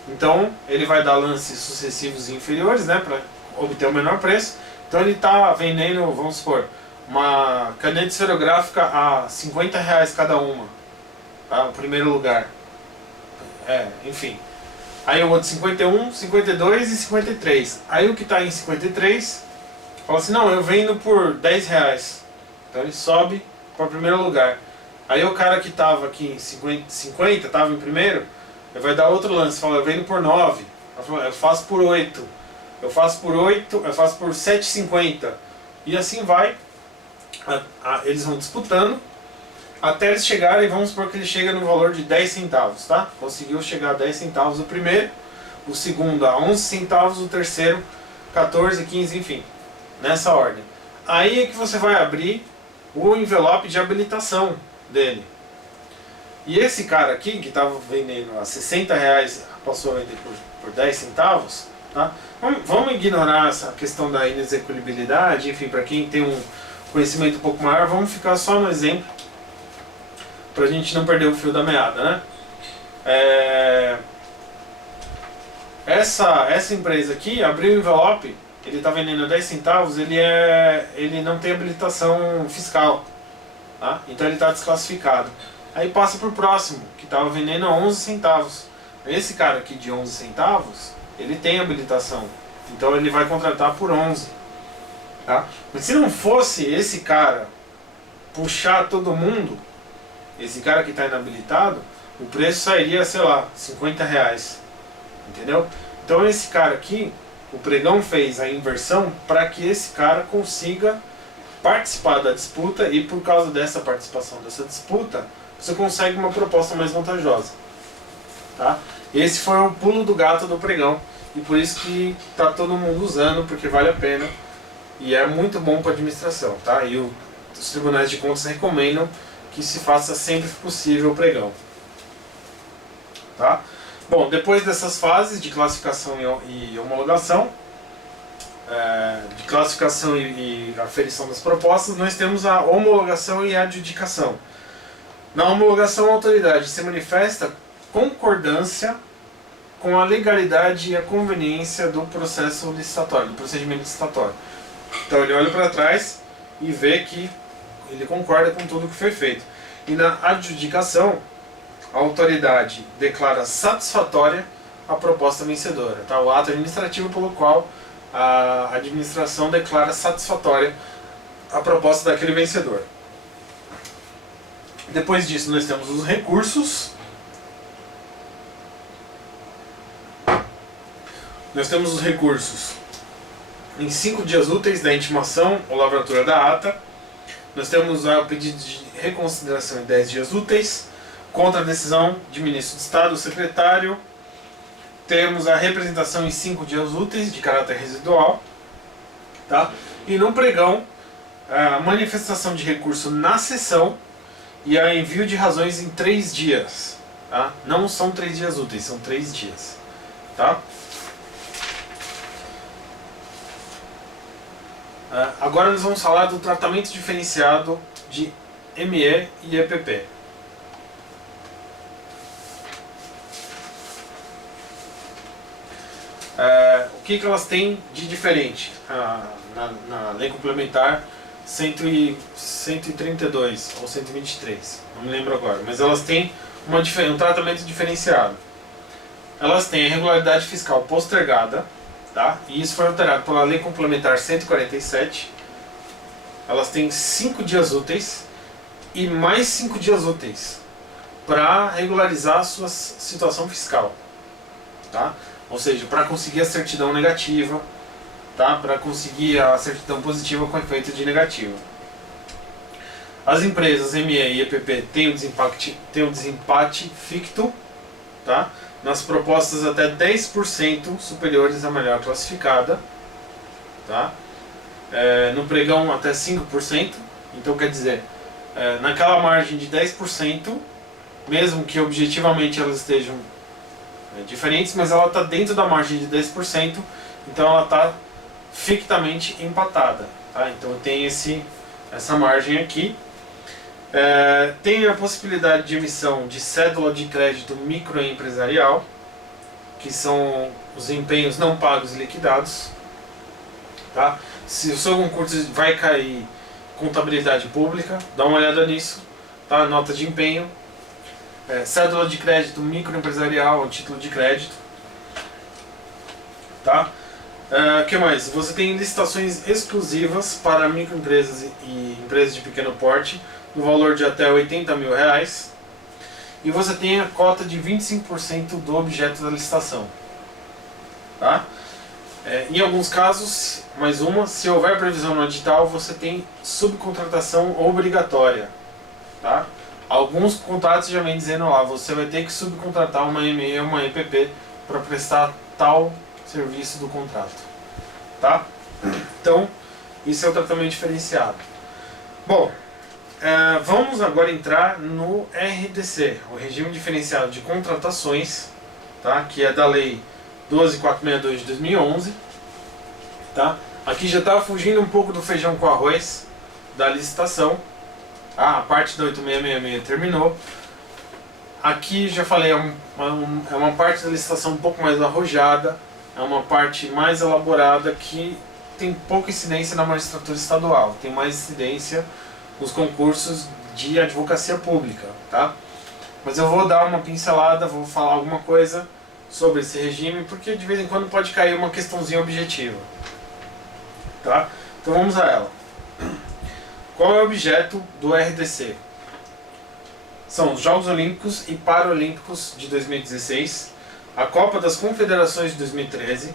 Então ele vai dar lances sucessivos e inferiores, né, para obter o menor preço. Então ele está vendendo, vamos supor, uma caneta esferográfica a R$50 cada uma, tá? O primeiro lugar. Enfim. Aí o outro 51, 52 e 53. Aí o que está em 53 fala assim, não, eu vendo por R$10. Então ele sobe para o primeiro lugar. Aí o cara que estava aqui em 50, estava em primeiro, ele vai dar outro lance, fala, eu vendo por 9, eu faço por 8, eu faço por 8, eu faço por 7,50. E assim vai, eles vão disputando, até eles chegarem, vamos supor que ele chega no valor de 10 centavos, tá? Conseguiu chegar a 10 centavos o primeiro, o segundo a 11 centavos, o terceiro 14, 15, enfim, nessa ordem. Aí é que você vai abrir o envelope de habilitação dele. E esse cara aqui, que estava vendendo a R$60, passou a vender por 10 centavos, tá? Vamos ignorar essa questão da inexequilibilidade, enfim, para quem tem um conhecimento um pouco maior, vamos ficar só no exemplo, para a gente não perder o fio da meada, né? Essa empresa aqui abriu o envelope, ele está vendendo 10 centavos, ele não tem habilitação fiscal, tá? Então ele está desclassificado. Aí passa para o próximo, que estava vendendo a 11 centavos. Esse cara aqui de 11 centavos, ele tem habilitação. Então ele vai contratar por 11. Tá? Mas se não fosse esse cara puxar todo mundo, esse cara que está inabilitado, o preço sairia, sei lá, R$50. Entendeu? Então esse cara aqui, o pregão fez a inversão para que esse cara consiga participar da disputa e por causa dessa participação dessa disputa, você consegue uma proposta mais vantajosa, tá? Esse foi o pulo do gato do pregão e por isso que tá todo mundo usando, porque vale a pena e é muito bom para a administração, tá? E os tribunais de contas recomendam que se faça sempre que possível o pregão, tá? Bom, depois dessas fases de classificação e homologação, de classificação e aferição das propostas, nós temos a homologação e a adjudicação. Na homologação, a autoridade se manifesta concordância com a legalidade e a conveniência do processo licitatório, do procedimento licitatório. Então ele olha para trás e vê que ele concorda com tudo que foi feito. E na adjudicação, a autoridade declara satisfatória a proposta vencedora, tá? O ato administrativo pelo qual a administração declara satisfatória a proposta daquele vencedor. Depois disso nós temos os recursos. Nós temos os recursos em 5 dias úteis da intimação ou lavratura da ata. Nós temos o pedido de reconsideração em 10 dias úteis, contra a decisão de ministro de Estado ou secretário. Temos a representação em 5 dias úteis de caráter residual, tá? E no pregão, a manifestação de recurso na sessão e a envio de razões em 3 dias, tá? Não são 3 dias úteis, são 3 dias, tá? Agora nós vamos falar do tratamento diferenciado de ME e EPP. O que elas têm de diferente na lei complementar 132 ou 123, não me lembro agora, mas elas têm um tratamento diferenciado. Elas têm a regularidade fiscal postergada, tá? E isso foi alterado pela lei complementar 147. Elas têm 5 dias úteis e mais 5 dias úteis para regularizar a sua situação fiscal, tá? Ou seja, para conseguir a certidão negativa, tá? Para conseguir a certidão positiva com efeito de negativa. As empresas ME e EPP têm um desempate ficto, tá? Nas propostas até 10% superiores à melhor classificada, tá? No pregão até 5%, então quer dizer, naquela margem de 10%, mesmo que objetivamente elas estejam diferentes, mas ela está dentro da margem de 10%, então ela está fictamente empatada, tá? Então tem essa margem aqui. Tem a possibilidade de emissão de cédula de crédito microempresarial, que são os empenhos não pagos e liquidados, tá? Se o seu concurso vai cair contabilidade pública, dá uma olhada nisso, tá? Nota de empenho, cédula de crédito microempresarial, um título de crédito, tá? Que mais? Você tem licitações exclusivas para microempresas e empresas de pequeno porte, no valor de até R$80 mil, e você tem a cota de 25% do objeto da licitação, tá? Em alguns casos, mais uma, se houver previsão no edital, você tem subcontratação obrigatória, tá? Alguns contratos já vem dizendo lá, você vai ter que subcontratar uma ME ou uma EPP para prestar tal serviço do contrato, tá? Então, isso é o tratamento diferenciado. Bom, vamos agora entrar no RDC, o Regime Diferenciado de Contratações, tá? Que é da Lei 12.462 de 2011, tá? Aqui já está fugindo um pouco do feijão com arroz da licitação, tá? A parte da 8666 terminou. Aqui já falei, é uma parte da licitação um pouco mais arrojada, é uma parte mais elaborada que tem pouca incidência na magistratura estadual, tem mais incidência nos concursos de advocacia pública, tá? Mas eu vou dar uma pincelada, vou falar alguma coisa sobre esse regime, porque de vez em quando pode cair uma questãozinha objetiva, tá? Então vamos a ela. Qual é o objeto do RDC? São os Jogos Olímpicos e Paralímpicos de 2016, a Copa das Confederações de 2013,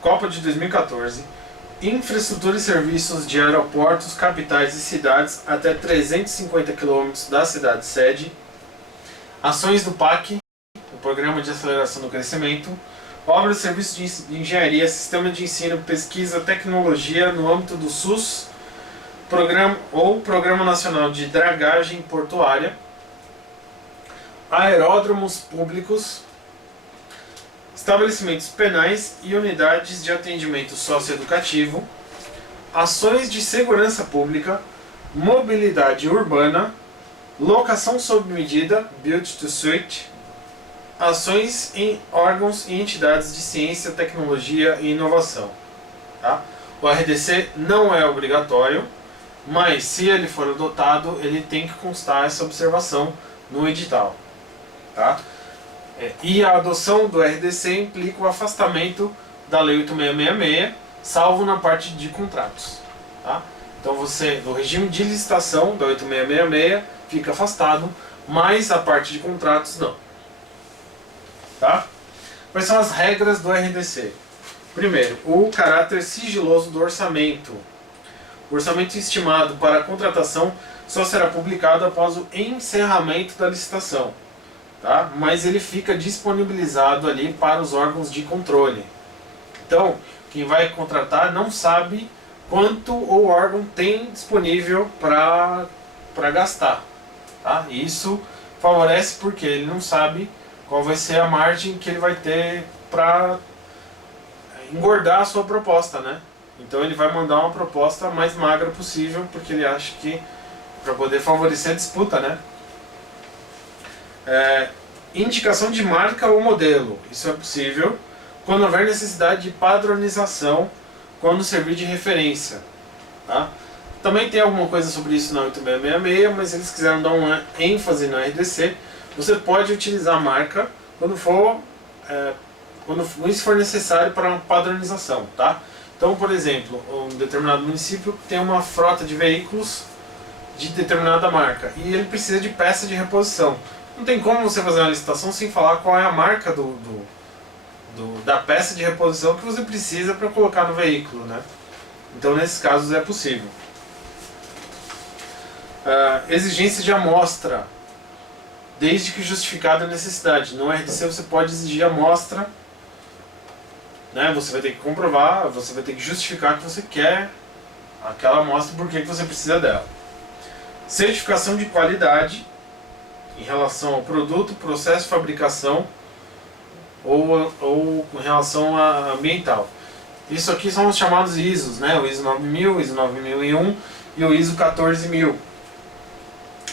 Copa de 2014, infraestrutura e serviços de aeroportos, capitais e cidades até 350 km da cidade-sede, ações do PAC, o Programa de Aceleração do Crescimento, obras e serviços de engenharia, sistema de ensino, pesquisa, tecnologia no âmbito do SUS, Programa Nacional de Dragagem Portuária, aeródromos públicos, estabelecimentos penais e unidades de atendimento socioeducativo, ações de segurança pública, mobilidade urbana, locação sob medida, build to suit, ações em órgãos e entidades de ciência, tecnologia e inovação. Tá? O RDC não é obrigatório, mas se ele for adotado, ele tem que constar essa observação no edital. Tá? E a adoção do RDC implica o afastamento da Lei 8666, salvo na parte de contratos. Tá? Então você, no regime de licitação da 8666, fica afastado, mas a parte de contratos não. Tá? Quais são as regras do RDC? Primeiro, o caráter sigiloso do orçamento. O orçamento estimado para a contratação só será publicado após o encerramento da licitação. Tá? Mas ele fica disponibilizado ali para os órgãos de controle. Então, quem vai contratar não sabe quanto o órgão tem disponível para gastar. Tá? E isso favorece porque ele não sabe qual vai ser a margem que ele vai ter para engordar a sua proposta, né? Então ele vai mandar uma proposta mais magra possível, porque ele acha que para poder favorecer a disputa, né? Indicação de marca ou modelo, isso é possível quando houver necessidade de padronização, quando servir de referência. Tá? Também tem alguma coisa sobre isso na 8666, mas eles quiseram dar uma ênfase na RDC. Você pode utilizar a marca quando isso for necessário para uma padronização. Tá? Então, por exemplo, um determinado município tem uma frota de veículos de determinada marca e ele precisa de peça de reposição. Não tem como você fazer uma licitação sem falar qual é a marca da peça de reposição que você precisa para colocar no veículo, né? Então, nesses casos é possível. Exigência de amostra, desde que justificada a necessidade. No RDC você pode exigir amostra, né? Você vai ter que comprovar, você vai ter que justificar que você quer aquela amostra e por que você precisa dela. Certificação de qualidade em relação ao produto, processo de fabricação ou em relação a ambiental. Isso aqui são os chamados ISOs, né? O ISO 9000, o ISO 9001 e o ISO 14000.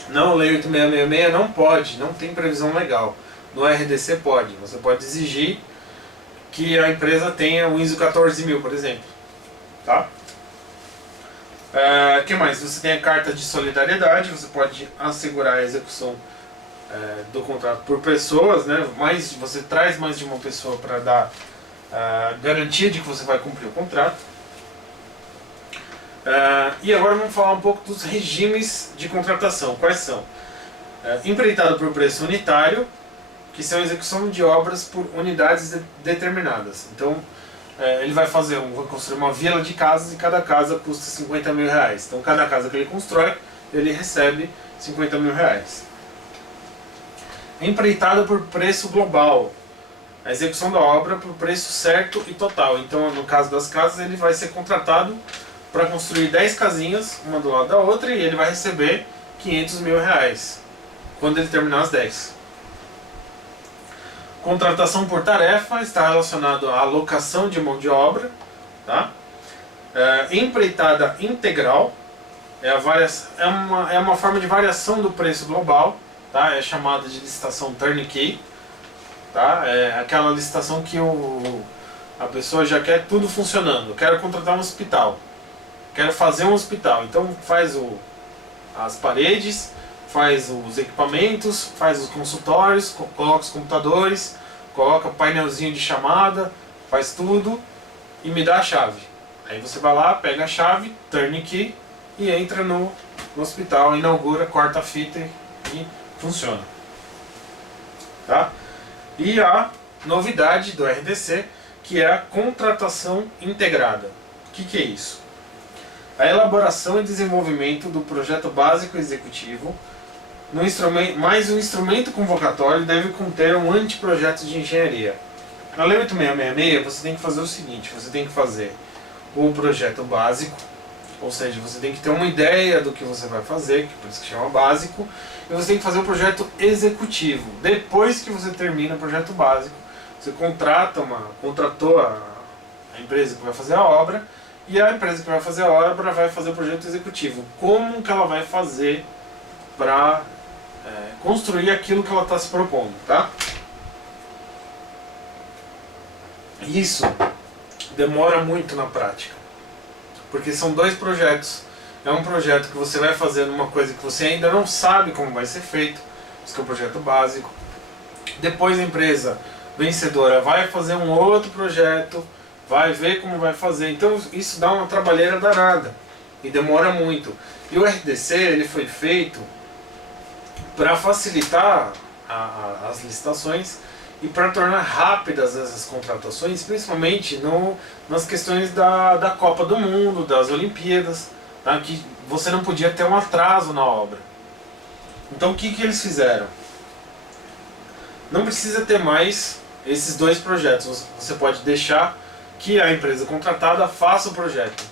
Não, a Lei 8666 não pode, não tem previsão legal. No RDC pode, você pode exigir que a empresa tenha o ISO 14000, por exemplo. Tá? Que mais? Você tem a carta de solidariedade, você pode assegurar a execução do contrato por pessoas, né? Você traz mais de uma pessoa para dar garantia de que você vai cumprir o contrato. E agora vamos falar um pouco dos regimes de contratação. Quais são? Empreitado por preço unitário, que são a execução de obras por unidades determinadas. Então, ele vai construir uma vila de casas e cada casa custa 50 mil reais. Então, cada casa que ele constrói, ele recebe 50 mil reais. Empreitado por preço global, a execução da obra por preço certo e total. Então, no caso das casas, ele vai ser contratado para construir 10 casinhas, uma do lado da outra, e ele vai receber 500 mil reais quando ele terminar as 10. Contratação por tarefa está relacionado à alocação de mão de obra. Tá? Empreitada integral é uma forma de variação do preço global. Tá? É chamada de licitação turnkey. Tá? É aquela licitação que a pessoa já quer tudo funcionando. Eu quero contratar um hospital. Quero fazer um hospital. Então faz as paredes, faz os equipamentos, faz os consultórios, coloca os computadores, coloca o painelzinho de chamada, faz tudo e me dá a chave. Aí você vai lá, pega a chave, turnkey, e entra no hospital, inaugura, corta a fita e funciona. Tá? E a novidade do RDC, que é a contratação integrada. O que é isso? A elaboração e desenvolvimento do projeto básico executivo, mais o instrumento convocatório deve conter um anteprojeto de engenharia. Na Lei 8666 você tem que fazer o seguinte, você tem que fazer o projeto básico, ou seja, você tem que ter uma ideia do que você vai fazer, que por isso que chama básico, e você tem que fazer o projeto executivo. Depois que você termina o projeto básico, você contratou a empresa que vai fazer a obra, e a empresa que vai fazer a obra vai fazer o projeto executivo. Como que ela vai fazer para construir aquilo que ela está se propondo, tá? Isso demora muito na prática, porque são 2 projetos. É um projeto que você vai fazer numa coisa que você ainda não sabe como vai ser feito, isso que é o projeto básico. Depois a empresa vencedora vai fazer um outro projeto, vai ver como vai fazer. Então isso dá uma trabalheira danada e demora muito. E o RDC ele foi feito para facilitar as licitações e para tornar rápidas essas contratações, principalmente nas questões da Copa do Mundo, das Olimpíadas, tá? Que você não podia ter um atraso na obra. Então o que eles fizeram? Não precisa ter mais esses 2 projetos, você pode deixar que a empresa contratada faça o projeto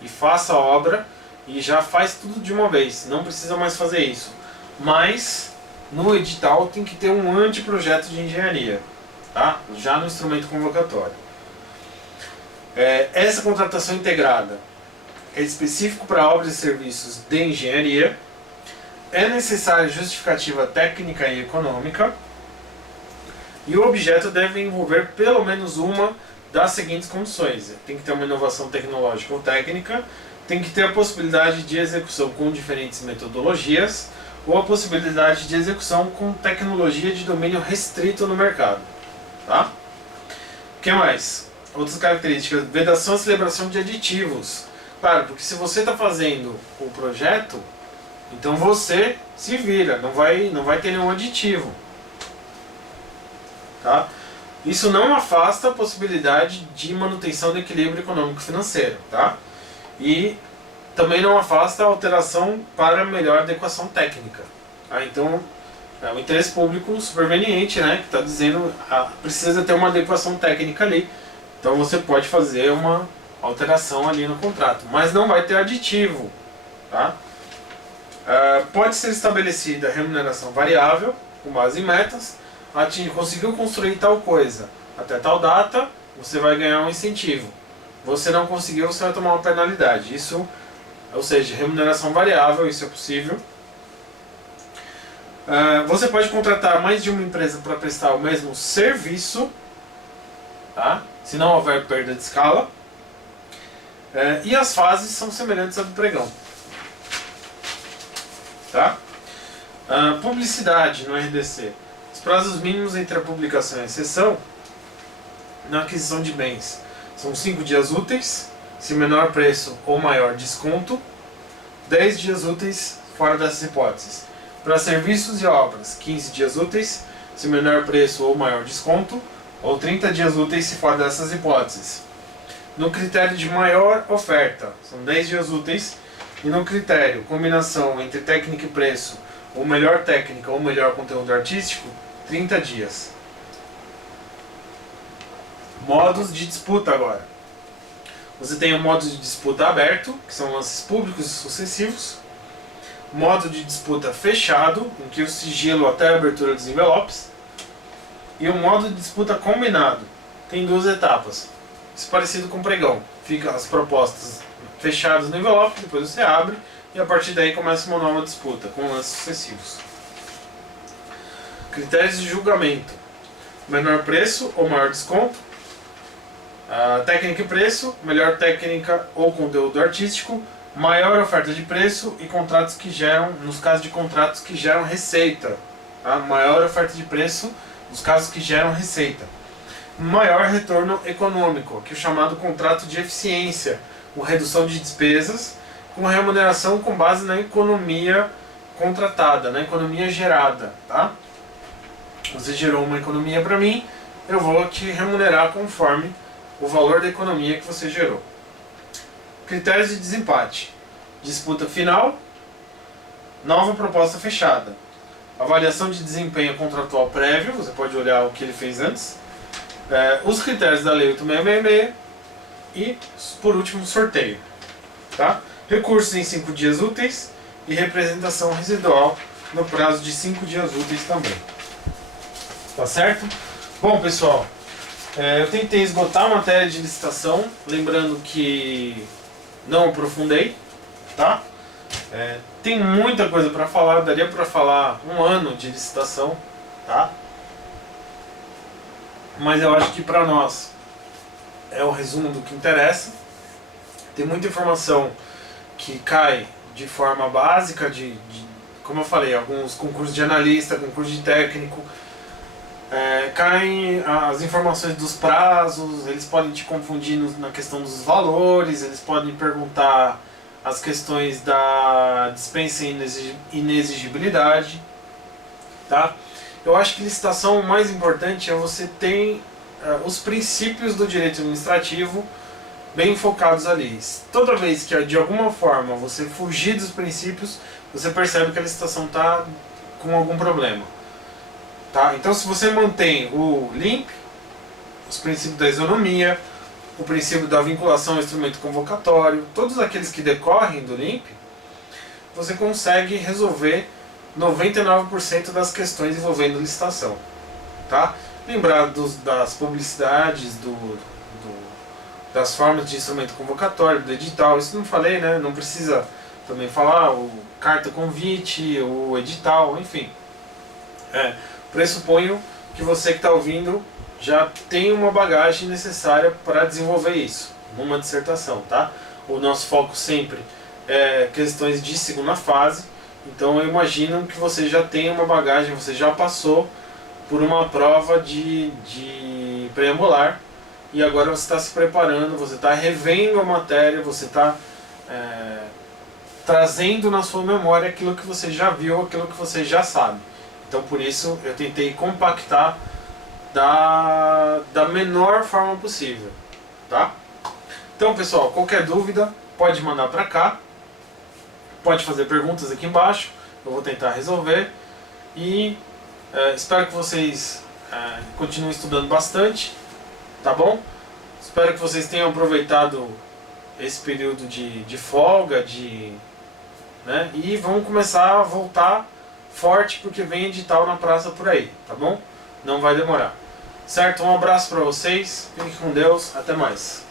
e faça a obra e já faz tudo de uma vez, não precisa mais fazer isso. Mas no edital tem que ter um anteprojeto de engenharia, tá? Já no instrumento convocatório. Essa contratação integrada é específico para obras e serviços de engenharia, é necessária justificativa técnica e econômica, e o objeto deve envolver pelo menos uma das seguintes condições. Tem que ter uma inovação tecnológica ou técnica, tem que ter a possibilidade de execução com diferentes metodologias, ou a possibilidade de execução com tecnologia de domínio restrito no mercado. Tá? O que mais? Outras características: vedação e celebração de aditivos. Claro, porque se você está fazendo o projeto, então você se vira, não vai ter nenhum aditivo. Tá? Isso não afasta a possibilidade de manutenção do equilíbrio econômico-financeiro. Tá? E também não afasta a alteração para melhor adequação técnica. Tá? Então, é o interesse público superveniente, né, que está dizendo precisa ter uma adequação técnica ali. Então você pode fazer uma alteração ali no contrato, mas não vai ter aditivo. Tá? Pode ser estabelecida remuneração variável com base em metas. Conseguiu construir tal coisa até tal data, você vai ganhar um incentivo. Você não conseguiu, você vai tomar uma penalidade. Isso, ou seja, remuneração variável, isso é possível. Você pode contratar mais de uma empresa para prestar o mesmo serviço, tá? Se não houver perda de escala. E as fases são semelhantes à do pregão. Tá? Publicidade no RDC. Os prazos mínimos entre a publicação e a cessão na aquisição de bens são 5 dias úteis, se menor preço ou maior desconto, 10 dias úteis fora dessas hipóteses. Para serviços e obras, 15 dias úteis, se menor preço ou maior desconto, ou 30 dias úteis se fora dessas hipóteses. No critério de maior oferta, são 10 dias úteis, e no critério combinação entre técnica e preço, ou melhor técnica ou melhor conteúdo artístico, 30 dias. Modos de disputa agora. Você tem o modo de disputa aberto, que são lances públicos e sucessivos. Modo de disputa fechado, em que o sigilo até a abertura dos envelopes. E o modo de disputa combinado. Tem 2 etapas. Isso é parecido com o pregão. Fica as propostas fechadas no envelope, depois você abre e a partir daí começa uma nova disputa com lances sucessivos. Critérios de julgamento: menor preço ou maior desconto. Técnica e preço, melhor técnica ou conteúdo artístico, maior oferta de preço e contratos que geram, nos casos de contratos que geram receita. Tá? Maior oferta de preço nos casos que geram receita. Maior retorno econômico, que é o chamado contrato de eficiência, com redução de despesas, com remuneração com base na economia contratada, na economia gerada. Tá? Você gerou uma economia para mim, eu vou te remunerar conforme o valor da economia que você gerou. Critérios de desempate: disputa final, nova proposta fechada, avaliação de desempenho contratual prévio, você pode olhar o que ele fez antes, os critérios da Lei 8666 e, por último, sorteio. Tá? Recursos em 5 dias úteis e representação residual no prazo de 5 dias úteis também. Tá certo? Bom, pessoal, eu tentei esgotar a matéria de licitação, lembrando que não aprofundei, tá? Tem muita coisa para falar, daria para falar um ano de licitação, tá? Mas eu acho que para nós é o resumo do que interessa. Tem muita informação que cai de forma básica, como eu falei, alguns concursos de analista, concurso de técnico, caem as informações dos prazos, eles podem te confundir na questão dos valores, eles podem perguntar as questões da dispensa e inexigibilidade, tá? Eu acho que licitação, o mais importante é você ter os princípios do direito administrativo bem focados ali. Toda vez que de alguma forma você fugir dos princípios, você percebe que a licitação está com algum problema. Tá? Então, se você mantém o LIMP, os princípios da isonomia, o princípio da vinculação ao instrumento convocatório, todos aqueles que decorrem do LIMP, você consegue resolver 99% das questões envolvendo licitação. Tá? Lembrar das publicidades, das formas de instrumento convocatório, do edital, isso não falei, né? Não precisa também falar, o carta convite, o edital, enfim. Pressuponho que você que está ouvindo já tem uma bagagem necessária para desenvolver isso numa dissertação, tá? O nosso foco sempre é questões de segunda fase, então eu imagino que você já tem uma bagagem, você já passou por uma prova de preambular e agora você está se preparando, você está revendo a matéria, você está trazendo na sua memória aquilo que você já viu, aquilo que você já sabe. Então por isso eu tentei compactar da menor forma possível, tá? Então pessoal, qualquer dúvida pode mandar para cá, pode fazer perguntas aqui embaixo, eu vou tentar resolver. E espero que vocês continuem estudando bastante, tá bom? Espero que vocês tenham aproveitado esse período de folga, né? E vamos começar a voltar forte, porque vem edital na praça por aí, tá bom? Não vai demorar. Certo? Um abraço para vocês, fiquem com Deus, até mais.